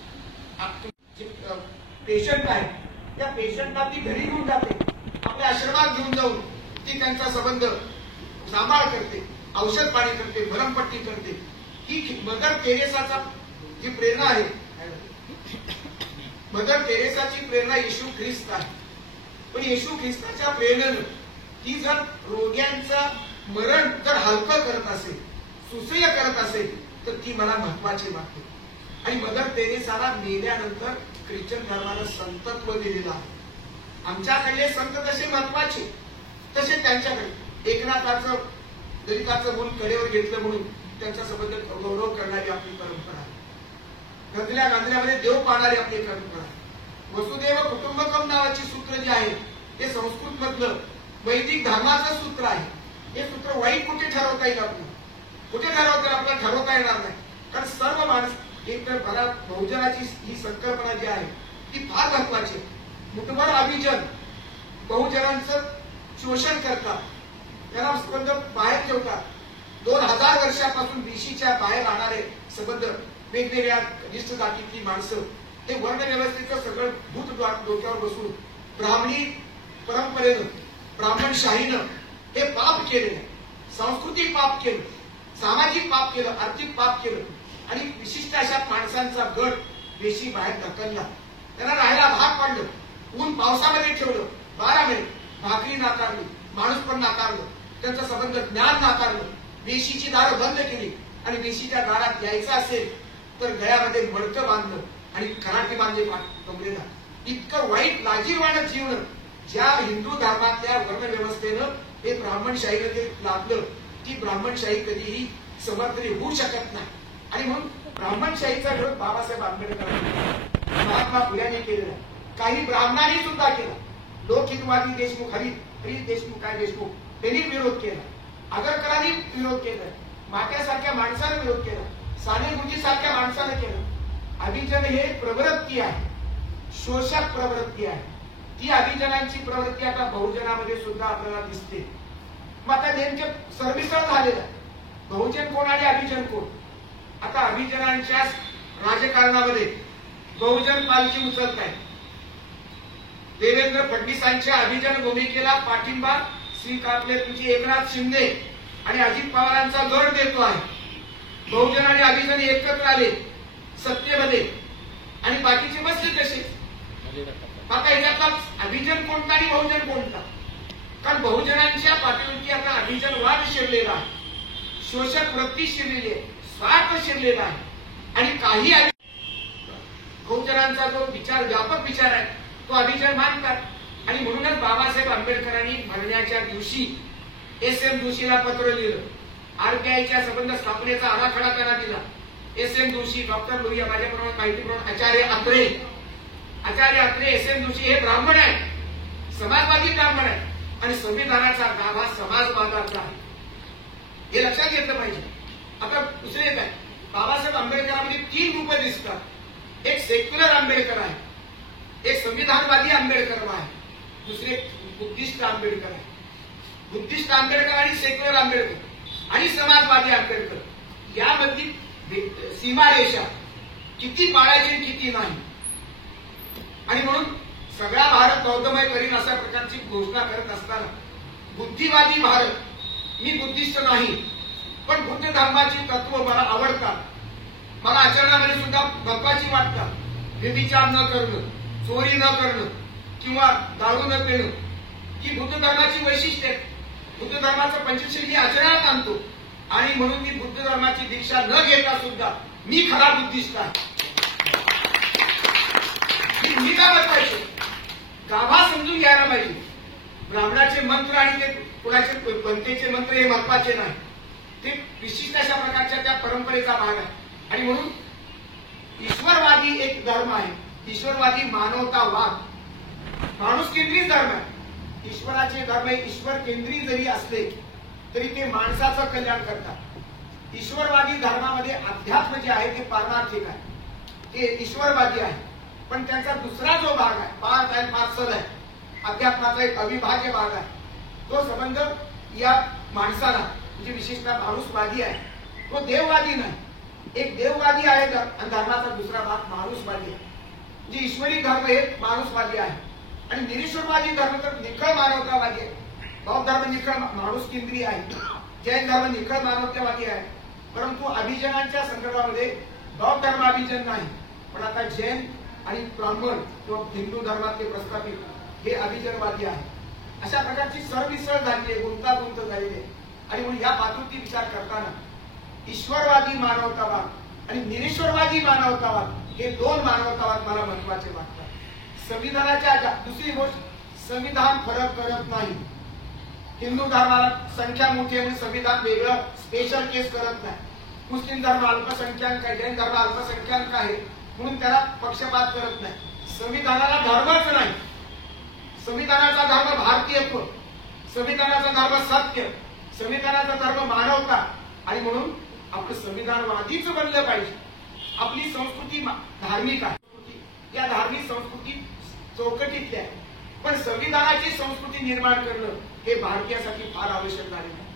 पेशंट आहे, त्या पेशंटला ती घरी घेऊन जाते, आपल्या आश्रमात घेऊन जाऊन ती त्यांचा संबंध सांभाळ करते. औषध पाणी करते, भरमपट्टी करते. ही मदर तेरेसाचा जी प्रेरणा आहे, मदर तेरेसाची प्रेरणा येशू ख्रिस्त आहे. पण येशू ख्रिस्ताच्या प्रेरणेनं ती जर रोग्यांचं मरण जर हलकं करत असेल, सुसह्य करत असेल, तर ती मला महत्वाची वाटते. आणि मदर तेरेसाला मेल्यानंतर ख्रिश्चन धर्मानं संतत्व दिलेलं आहे. आमच्याकडले संत तसे महत्वाचे, तसे त्यांच्याकडे एकनाथाचं दलिताचं मूल कडेवर घेतलं म्हणून त्यांच्या संबंध गौरव करणारी आपली परंपरा आहे. गंधल्या गांधल्यामध्ये देव पाहणारी आपली परंपरा आहे. वसुदेव कुटुंबकम नावाची सूत्र जे आहे ते संस्कृत मधलं वैदिक धर्माचं सूत्र आहे. हे सूत्र वाईट कुठे ठरवता येईल आपल्याला? कुठे ठरवता येईल? आपल्याला ठरवता येणार नाही. कारण सर्व माणस एक तर मला बहुजनाची ही संकल्पना जी आहे ती फार महत्वाची आहे. मुठभर अभिजन बहुजनांचं शोषण करतात, त्याला संबंध बाहेर ठेवतात. 2000 वर्षापासून बीसीच्या बाहेर राहणारे संबंध वेगवेगळ्या कनिष्ठ जातीतली माणसं हे वर्ण व्यवस्थेचं सगळं भूत डोक्यावर बसून ब्राह्मणी परंपरेनं, ब्राह्मणशाहीनं हे पाप केलेलं आहे. सांस्कृतिक पाप केलं, सामाजिक पाप केलं, आर्थिक पाप केलं आणि विशिष्ट अशा माणसांचा गट देशी बाहेर ढकलला. त्यांना राहायला भाग पाडलं, ऊन पावसामध्ये ठेवलं, 12 महिने भाकरी नाकारली, माणूस पण नाकारलं, त्यांचा संबंध ज्ञान नाकारलं, वेशीची दारं बंद केली आणि वेशीच्या दारात यायचं असेल तर गळ्यामध्ये मडकं बांधलं आणि कराटे बांधले कमरेला. इतकं वाईट लाजीरवाणं जीवन ज्या हिंदू धर्मातल्या वर्णव्यवस्थेनं हे ब्राह्मणशाहीनं ते लाभलं, ती ब्राह्मणशाही कधीही समर्थन होऊ शकत नाही. आणि म्हणून ब्राह्मणशाहीचा विरोध बाबासाहेब आंबेडकरांनी, महात्मा फुल्यांनी केलेला, काही ब्राह्मणांनी सुद्धा केला. लोकहितवादी देशमुख, हरी देशमुख, काय देशमुख, त्यांनी विरोध केला. आगरकरांनी विरोध केला, माट्यासारख्या माणसाने विरोध केला, साने गुरुजी सारख्या माणसाने केलं. अभिजन हे प्रवृत्ती आहे, शोषक प्रवृत्ती आहे. ती अभिजनांची प्रवृत्ती आता बहुजनामध्ये सुद्धा आपल्याला दिसते. मग आता नेमके सर्विसळ झालेलं आहे. बहुजन कोण आणि अभिजन कोण? आता अभिजनांच्या राजकारणामध्ये बहुजन पालखी उचलत आहे. देवेंद्र फडणवीसांच्या अभिजन भूमिकेला पाठिंबा आपले तुमचे एकनाथ शिंदे आणि अजित पवारांचा गट देतो आहे. बहुजन आणि अभिजन एकत्र आले सत्तेमध्ये आणि बाकीचे बसले तसे. आता याच्यातला अभिजन कोणता आणि बहुजन कोणता? कारण बहुजनांच्या पाठीवरती आता अभिजन वाद शिरलेला आहे, शोषक वृत्ती शिरलेली आहे, स्वार्थ शिरलेला आहे. आणि काही बहुजनांचा जो विचार, व्यापक विचार आहे, तो अभिजन मानतात. आणि म्हणूनच बाबासाहेब आंबेडकरांनी मरण्याच्या दिवशी एस.एम. जोशीला पत्र लिहिलं. आरपीआयच्या संबंध स्थापनेचा आराखडा त्यांना दिला. एस.एम. जोशी, डॉक्टर लोहिया, माझ्याप्रमाणे माहितीप्रमाणे आचार्य अत्रे, एस.एम. जोशी हे ब्राह्मण आहेत, समाजवादी ब्राह्मण आहेत आणि संविधानाचा गाभा समाजवादाचा आहे. हे लक्षात घेतलं पाहिजे. आता दुसरे एक आहे, बाबासाहेब आंबेडकरांमध्ये 3 ग्रुप दिसतात. एक सेक्युलर आंबेडकर आहे, एक संविधानवादी आंबेडकर आहे, दुसरे बुद्धिस्ट आंबेडकर आहे. बुद्धिस्ट आंबेडकर आणि सेक्युलर आंबेडकर आणि समाजवादी आंबेडकर यामधली सीमारेषा किती पाळायची किती नाही. आणि म्हणून सगळा भारत बौद्धमय करीन अशा प्रकारची घोषणा करत असताना बुद्धिवादी भारत, मी बुद्धिस्ट नाही पण बुद्ध धर्माची तत्व मला आवडतात, मला आचरणामध्ये सुद्धा महत्वाची वाटतात. व्यभिचार न करणं, चोरी न करणं किंवा दारू न पिणं ही बुद्ध धर्माची वैशिष्ट्य आहेत. बुद्ध धर्माचं पंचशील मी आचरणात आणतो आणि म्हणून मी बुद्ध धर्माची दीक्षा न घेता सुद्धा मी खरा बुद्धिस्ट आहे. मी काय बघायचं, गाभा समजून घ्यायला पाहिजे. ब्राह्मणाचे मंत्र आणि ते कुणाचे पंथेचे मंत्र हे महत्वाचे नाही, ते विशिष्ट अशा प्रकारच्या त्या परंपरेचा भाग आहे. आणि म्हणून ईश्वरवादी एक धर्म आहे, ईश्वरवादी मानवतावाद, माणूस केंद्रित धर्म आहे. ईश्वराचे धर्म ईश्वर केंद्रीय जरी असले तरी ते माणसाचं कल्याण करतात. ईश्वरवादी धर्मामध्ये अध्यात्म जे आहे ते पारमार्थिक आहे, ते ईश्वरवादी आहे. पण त्यांचा दुसरा जो भाग आहे, पार्थ अँड पार्सल आहे, अध्यात्माचा एक अविभाज्य भाग आहे, तो संबंध या माणसाला म्हणजे विशेषतः माणूसवादी आहे, तो देववादी नाही. एक देववादी आहे आणि धर्माचा दुसरा भाग माणूसवादी आहे. म्हणजे ईश्वरी धर्म हे माणूसवादी आहे आणि निरीश्वरवादी धर्म तर निखळ मानवतावादी आहे. बौद्ध धर्म निखळ माणूस केंद्रीय आहे. जैन धर्म निखळ मानवतावादी आहे, परंतु अभिजनांच्या संदर्भामध्ये बौद्ध धर्म अभिजन नाही, पण आता जैन आणि ब्राह्मण किंवा हिंदू धर्मातले प्रस्थापित हे अभिजनवादी आहे. अशा प्रकारची सरमिसळ झाली आहे, गुंतागुंत झालेली आहे. आणि म्हणून या बाजूची विचार करताना ईश्वरवादी मानवतावाद आणि निरीश्वरवादी मानवतावाद हे दोन मानवतावाद मला महत्वाचे वाटतात. संविधानाच्या दुसरी गोष्ट, संविधान फरक करत नाही. हिंदू धर्माला संख्या मोठी आहे, संविधान वेगळं स्पेशल केस करत नाही. मुस्लिम धर्म अल्पसंख्याक आहे, जैन धर्म अल्पसंख्याक आहे म्हणून त्याला पक्षपात करत नाही. संविधानाला धर्मच नाही. संविधानाचा धर्म भारतीयत्व, संविधानाचा धर्म सत्य, संविधानाचा धर्म मानवता. आणि म्हणून आपलं संविधानवादीच बनलं पाहिजे. आपली संस्कृती धार्मिक आहे, या धार्मिक संस्कृती चौकटीतल्या आहे, पण संविधानाची संस्कृती निर्माण करणं हे भारतीयासाठी फार आवश्यक झालेलं आहे.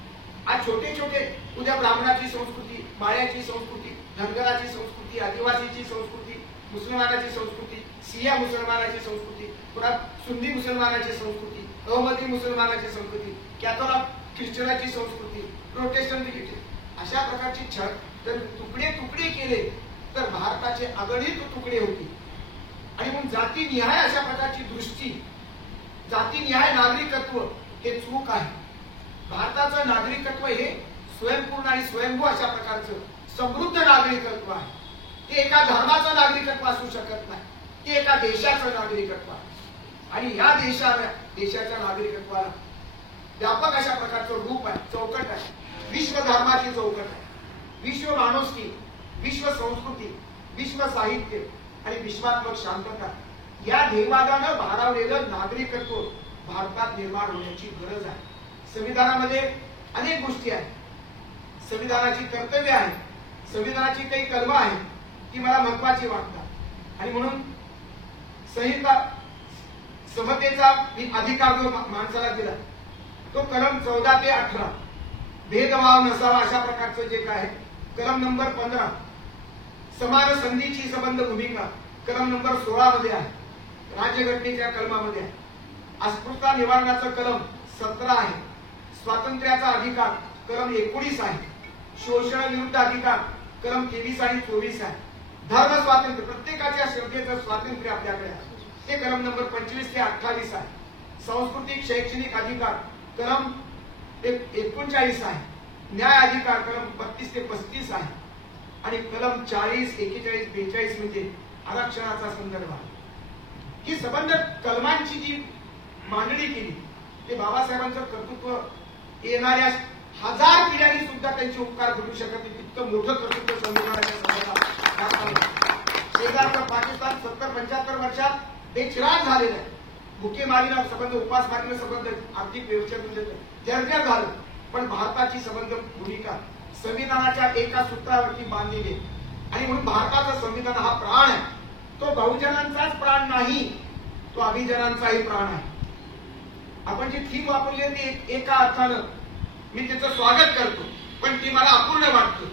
आज छोटे छोटे उद्या ब्राह्मणाची संस्कृती, माळ्याची संस्कृती, धनगराची संस्कृती, आदिवासीची संस्कृती, मुसलमानाची संस्कृती, सिया मुसलमानाची संस्कृती, पुन्हा सुन्नी मुसलमानाची संस्कृती, अहमदी मुसलमानाची संस्कृती, कॅथोलिक ख्रिश्चनाची संस्कृती, प्रोटेस्टंट ख्रिश्चन, अशा प्रकारची तर तुकडे तुकडे केले तर भारताचे अगणित तुकडे होते. आणि म्हणून जातीनिहाय अशा प्रकारची दृष्टी, जातीनिहाय नागरिकत्व हे चूक आहे. भारताचं नागरिकत्व हे स्वयंपूर्ण आणि स्वयंभू अशा प्रकारचं समृद्ध नागरिकत्व आहे. ते एका धर्माचं नागरिकत्व असू शकत नाही, ते एका देशाचं नागरिकत्व आहे. आणि या देशाच्या नागरिकत्वाला व्यापक अशा प्रकारचं रूप आहे, चौकट आहे. विश्व धर्माची चौकट आहे, विश्व माणुसकी, विश्व संस्कृती, विश्व साहित्य आणि विश्वात्मक शांतता या ध्येयवादानं भारावलेलं नागरिकत्व भारतात निर्माण होण्याची गरज आहे. संविधानामध्ये अनेक गोष्टी आहेत, संविधानाची कर्तव्य आहे, संविधानाची काही कलमं आहेत ती मला महत्वाची वाटतात. आणि म्हणून संहिता समतेचा अधिकार जो माणसाला दिला तो कलम 14 ते 18, भेदभाव नसावा अशा प्रकारचं जे काय आहे कलम नंबर 15, समान संधीची संबंध भूमिका कलम नंबर 16 मध्ये आहे, राज्यघटनेच्या कलमामध्ये आहे. अस्पृश्यता निवारणाचं कलम 17 आहे, स्वातंत्र्याचा अधिकार कलम 19 आहे, शोषणाविरुद्ध अधिकार कलम 23 आणि 24 आहे, धर्म स्वातंत्र्य प्रत्येकाच्या श्रद्धेचं स्वातंत्र्य आपल्याकडे आहे ते कलम नंबर 25 ते 28 आहे, सांस्कृतिक शैक्षणिक अधिकार कलम 39 आहे, न्याय अधिकार कलम 32 ते 35 आहे आणि कलम 40, 41, 42 म्हणजे आरक्षणाचा संदर्भ आहे. ही संबंध कलमांची जी मांडणी केली ते बाबासाहेबांचं कर्तृत्व येणाऱ्या 1000 पिढ्यांनी सुद्धा त्यांचे उपकार घडू शकत नाही, तितकं मोठं कर्तृत्व संविधानाच्या संबंधात. शेजारचा पाकिस्तान 70-75 वर्षात बेचिराग झालेला आहे. भुकेमारीला संबंध, उपासमारीला संबंध, आर्थिक व्यवस्थेत जर्जर झालं, पण भारताची संबंध भूमिका संविधानाच्या एका सूत्रावरती बांधलेली आहे. आणि म्हणून भारताचा संविधान हा प्राण आहे, तो बहुजनांचाच प्राण नाही, तो अभिजनांचाही प्राण आहे. आपण जी थीम वापरली ती एका अर्थानं मी त्याचं स्वागत करतो, पण ती मला अपूर्ण वाटतं.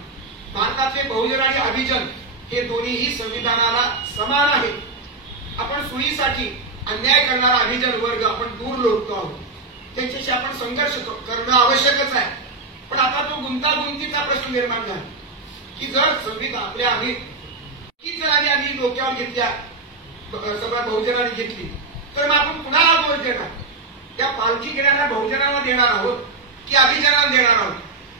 भारताचे बहुजन आणि अभिजन हे दोन्हीही संविधानाला समान आहेत. आपण सोयीसाठी अन्याय करणारा अभिजन वर्ग आपण दूर लोटतो आहोत, त्यांच्याशी आपण संघर्ष करणं आवश्यकच आहे. पण आता तो गुंतागुंतीचा प्रश्न निर्माण झाला की जर संविधान आपल्या आधी डोक्यावर घेतल्या, सगळ्या बहुजनांनी घेतली, तर मग आपण कुणाला दोष देणार? त्या पालखी घेण्याला बहुजनांना देणार आहोत की अभिजनांना देणार आहोत?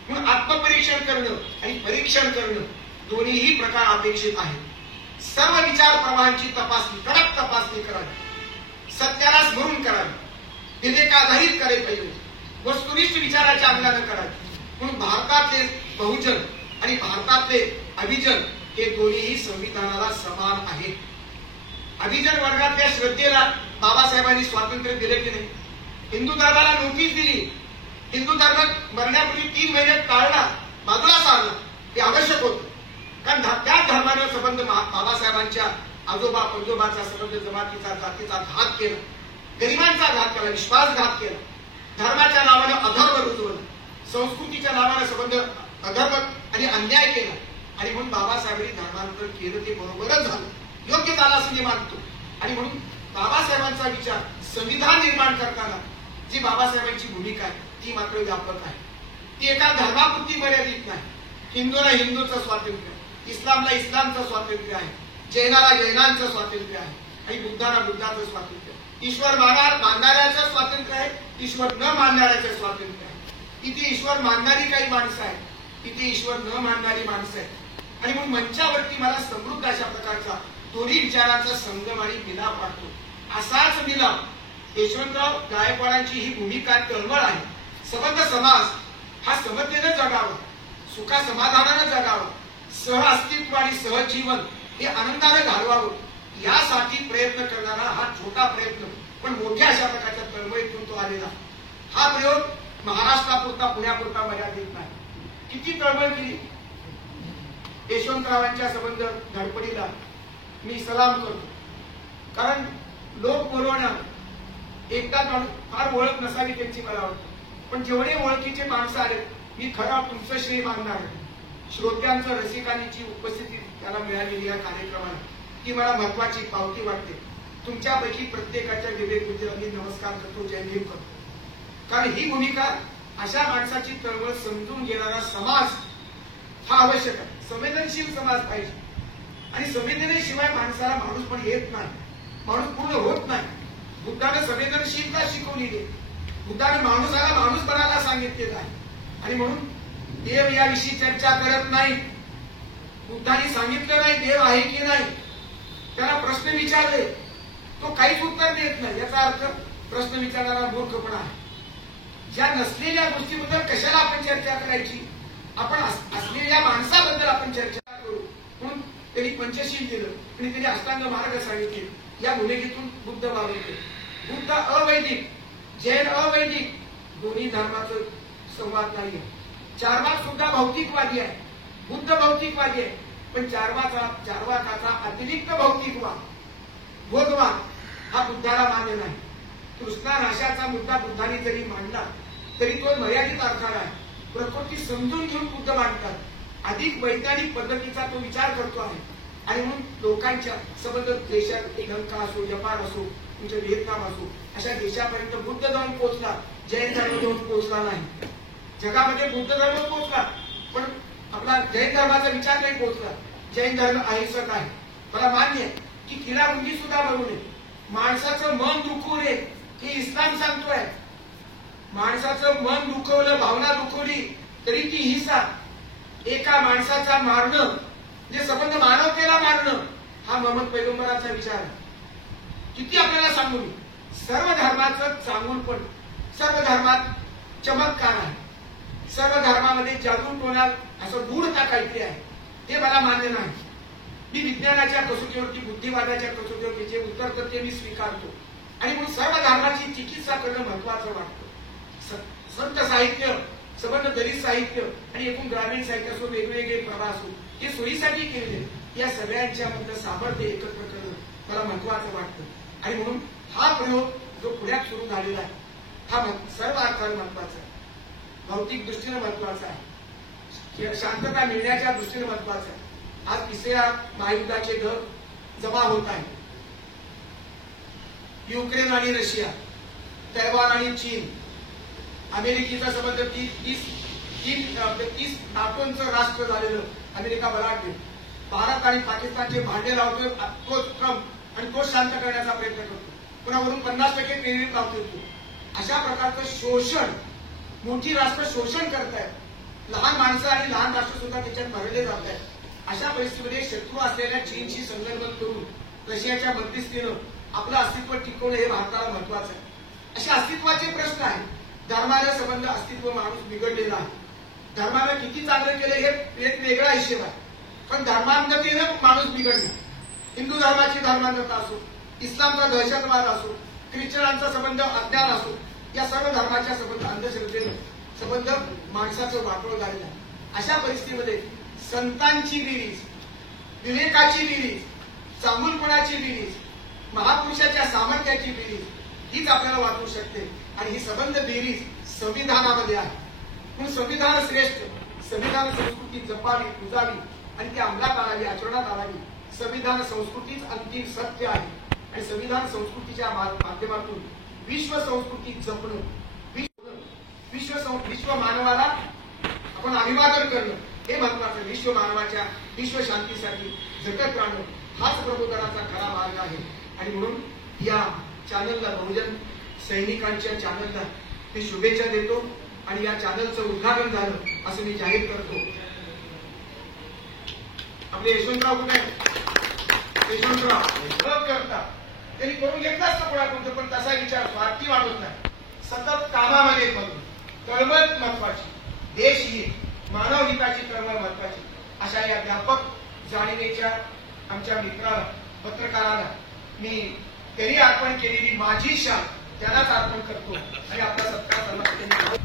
म्हणून आत्मपरीक्षण करणं आणि परीक्षण करणं दोन्हीही प्रकार अपेक्षित आहेत. सर्व विचार प्रवाहांची तपासणी, कडक तपासणी करावी, सत्याला स्मरून करावी, विवेकाधारित करायला पाहिजे, वस्तुनिष्ठ विचाराच्या अंगानं करावी. म्हणून भारतातले बहुजन आणि भारतातले अभिजन हे दोन्हीही संविधानाला समान आहेत. अभिजन वर्गातल्या श्रद्धेला बाबासाहेबांनी स्वातंत्र्य दिले की नाही? हिंदू धर्माला नोटीस दिली, हिंदू धर्म मरण्यापूर्वी 3 महिने टाळला, बाजूला सारला, हे आवश्यक होतं. कारण त्या धर्मानं संबंध बाबासाहेबांच्या आजोबा पंजोबाचा संबंध, जमातीचा जातीचा घात केला, गरिबांचा घात केला, विश्वासघात केला, धर्माच्या नावानं अधर्म रुजवलं, संस्कृतीच्या नावानं संबंध अधर्म आणि अन्याय केला. आणि म्हणून बाबासाहेबांनी धर्मांतर केलं, ते बरोबरच झालं, योग्य झालं असं मी मानतो. आणि म्हणून बाबासाहेबांचा विचार संविधान निर्माण करताना जी बाबासाहेबांची भूमिका आहे ती मात्र व्यापक आहे, ती एका धर्मापुरती मर्यादित नाही. हिंदूला हिंदूचं स्वातंत्र्य, इस्लामला इस्लामचं स्वातंत्र्य आहे, जैनाला जैनांचं स्वातंत्र्य आहे आणि बुद्धाला बुद्धाचं स्वातंत्र्य. ईश्वर मानणाऱ्याचं स्वातंत्र्य आहे, ईश्वर न मानणाऱ्याचं स्वातंत्र्य आहे. इथे ईश्वर मानणारी काही माणसं आहेत, इथे ईश्वर न मानणारी माणसं आहेत. आणि म्हणून मंचावरती मला समृद्ध अशा प्रकारचा दोन्ही विचारांचा संगम आणि मिलाप वाटतो. असाच मिलाप यशवंतराव गायकवाडांची ही भूमिका तळमळ आहे. सबंध समाज हा समतेनं जगावा, सुखा समाधानानं जगावं, सह अस्तित्व आणि सहजीवन हे आनंदानं घालवावं, यासाठी प्रयत्न करणारा हा छोटा प्रयत्न पण मोठ्या अशा प्रकारच्या तळमळीतून तो आलेला. हा प्रयोग महाराष्ट्रापुरता पुण्यापुरता मर्यादित नाही. किती तळमळ केली. यशवंतरावांच्या संबंध धडपडीला मी सलाम करतो. कारण लोक बोलवणं एकदा फार ओळख नसावी त्यांची मला वाटतं, पण जेवढे ओळखीचे माणसं आले मी खरं तुमचं श्रेय मानणार आहे. श्रोत्यांचं रसिकांची उपस्थिती त्याला मिळालेली या कार्यक्रमाला ती मला महत्वाची पावती वाटते. तुमच्यापैकी प्रत्येकाच्या विवेक बुद्धीला मी नमस्कार करतो, जय भीम करतो. कारण ही भूमिका अशा माणसाची चळवळ समजून घेणारा समाज हा आवश्यक आहे. संवेदनशील समाज पाहिजे आणि संवेदनेशिवाय माणसाला माणूस पण येत नाही, माणूस पूर्ण होत नाही. बुद्धाने संवेदनशीलता शिकवलेली आहे, बुद्धाने माणूसाला माणूस बनायला सांगितलेलं आहे. आणि म्हणून देव याविषयी चर्चा करत नाही. बुद्धाने सांगितलं नाही देव आहे की नाही, त्याला प्रश्न विचारले, तो काहीच उत्तर देत नाही. याचा अर्थ प्रश्न विचारणारा मूर्खपणा आहे. ज्या नसलेल्या गोष्टीबद्दल कशाला आपण चर्चा करायची, आपण असलेल्या माणसाबद्दल आपण चर्चा करू. म्हणून त्यांनी पंचशील दिलं आणि त्यांनी अष्टांग मार्ग सांगितले. या भूमिकेतून बुद्ध वावरले. बुद्ध अवैदिक, जैन अवैदिक, दोन्ही धर्माचं संवाद नाही. चार्वाक सुद्धा भौतिकवादी आहे, बुद्ध भौतिकवादी आहे, पण चार्वाकाचा अतिरिक्त भौतिकवाद, बोधवाद हा बुद्धाला मान्य नाही. कृष्णा नाशाचा मुद्दा बुद्धाने जरी मांडला तरी तो मर्यादित अर्थाला आहे. प्रकृती समजून घेऊन बुद्ध मांडतात. अधिक वैज्ञानिक पद्धतीचा तो विचार करतो आहे. आणि म्हणून लोकांच्या संबंध देशात श्रीलंका असो, जपान असो, तुमच्या व्हिएतनाम असो, अशा देशापर्यंत बुद्ध जाऊन पोहोचला, जैन धर्म जाऊन पोहोचला नाही. जगामध्ये बुद्ध धर्म पोहोचला पण आपला जैन धर्माचा विचार नाही पोहोचला. जैन धर्म अहिंसक आहे, मला मान्य आहे की तिला रुंदी सुद्धा बनवू नये. माणसाचं मन दुखवू नये हे इस्लाम सांगतोय. माणसाचं मन दुखवलं, भावना दुखवली तरी ती हिंसा. एका माणसाचा मारणं जे संबंध मानवतेला मारणं हा मोहम्मद पैगंबराचा विचार आहे. किती आपल्याला सांगू मी, सर्व धर्माचं चांगुलपण, सर्व धर्मात चमत्कार आहे, सर्व धर्मामध्ये जादू टोना असं गूढता काहीतरी आहे, ते मला मान्य नाही. मी विज्ञानाच्या कसोटीवरती, बुद्धिवादाच्या कसोटीवरती जे उत्तर करते मी स्वीकारतो. आणि म्हणून सर्व धर्माची चिकित्सा करणं महत्वाचं वाटतं. संत साहित्य, संबंध दलित साहित्य आणि एकूण ग्रामीण साहित्य असो, वेगवेगळे प्रवास असो, हे सोयीसाठी केलेले, या सगळ्यांच्या मधलं सामर्थ्य एकत्र करणं मला महत्वाचं वाटतं. आणि म्हणून हा प्रयोग जो पुण्यात सुरू झालेला आहे हा सर्व अर्थाने महत्वाचा आहे. भौतिक दृष्टीने महत्वाचा आहे, शांतता मिळण्याच्या दृष्टीने महत्वाचा आहे. आज तिसऱ्या महायुद्धाचे ढग जमा होत आहे. युक्रेन आणि रशिया, तैवान आणि चीन, अमेरिकेचा संबंध 30 नाटोंचं राष्ट्र झालेलं अमेरिका बलाढ्य, भारत आणि पाकिस्तानचे भांडे लावतोय तोच ट्रम्प आणि तोच शांत करण्याचा प्रयत्न करतो. पुन्हा वरून 50% प्रेरित लावतोय तो. अशा प्रकारचं शोषण मोठी राष्ट्र शोषण करतायत. लहान माणसं आणि लहान राष्ट्र सुद्धा त्याच्यात भरले जात आहेत. अशा परिस्थितीमध्ये शत्रू असलेल्या चीनशी संलग्न करून रशियाच्या मध्यस्थीनं आपलं अस्तित्व टिकवणं हे भारताला महत्वाचं आहे. असे अस्तित्वाचे प्रश्न आहेत. धर्माला संबंध अस्तित्व माणूस बिघडलेला आहे. धर्मानं किती चांगलं केलं हे एक वेगळा हिशेब आहे, पण धर्मांधतेनं माणूस बिघडला. हिंदू धर्माची धर्मांधता असो, इस्लामचा दहशतवाद असो, ख्रिश्चनांचा संबंध अज्ञान असो, या सर्व धर्माच्या संबंध अंधश्रद्धेनं संबंध माणसाचं वाटोळ झालेलं आहे. अशा परिस्थितीमध्ये संतांची बेरीज, विवेकाची बेरीज, चांगुलपणाची बेरीज, महापुरुषाच्या सामर्थ्याची बेरीज हीच आपल्याला वाटू शकते. आणि ही संबंध बेरीज संविधानामध्ये आहे. म्हणून संविधान श्रेष्ठ, संविधान संस्कृती जपावी, पुजावी आणि ती अंमलात आणावी, आचरणात आणावी. संविधान संस्कृतीच अंतिम सत्य आहे आणि संविधान संस्कृतीच्या माध्यमातून विश्व संस्कृती जपणं, विश्व मानवाला आपण अभिवादन करणं हे महत्वाचं. विश्व मानवाच्या विश्व शांतीसाठी झटत राहणं हाच प्रबोधनाचा खरा मार्ग आहे. आणि म्हणून या चॅनलला, बहुजन सैनिकांच्या चॅनलला मी शुभेच्छा देतो आणि या चॅनलचं उद्घाटन झालं असं मी जाहीर करतो. आपले यशवंतराव कुठे आहे? यशवंतराव करता त्यांनी करून घेतला असतं कोणाकडून, पण तसा विचार स्वार्थी वाढत नाही. सतत कामामध्ये बघून तळमळ महत्वाची, देशहित मानव हिताची तळमळ महत्वाची अशा या व्यापक जाणीवेच्या आमच्या मित्राला, पत्रकाराला मी त्यांनी अर्पण केलेली माझी शाल त्यालाच अर्पण करतो आणि आपला सत्कार करणार.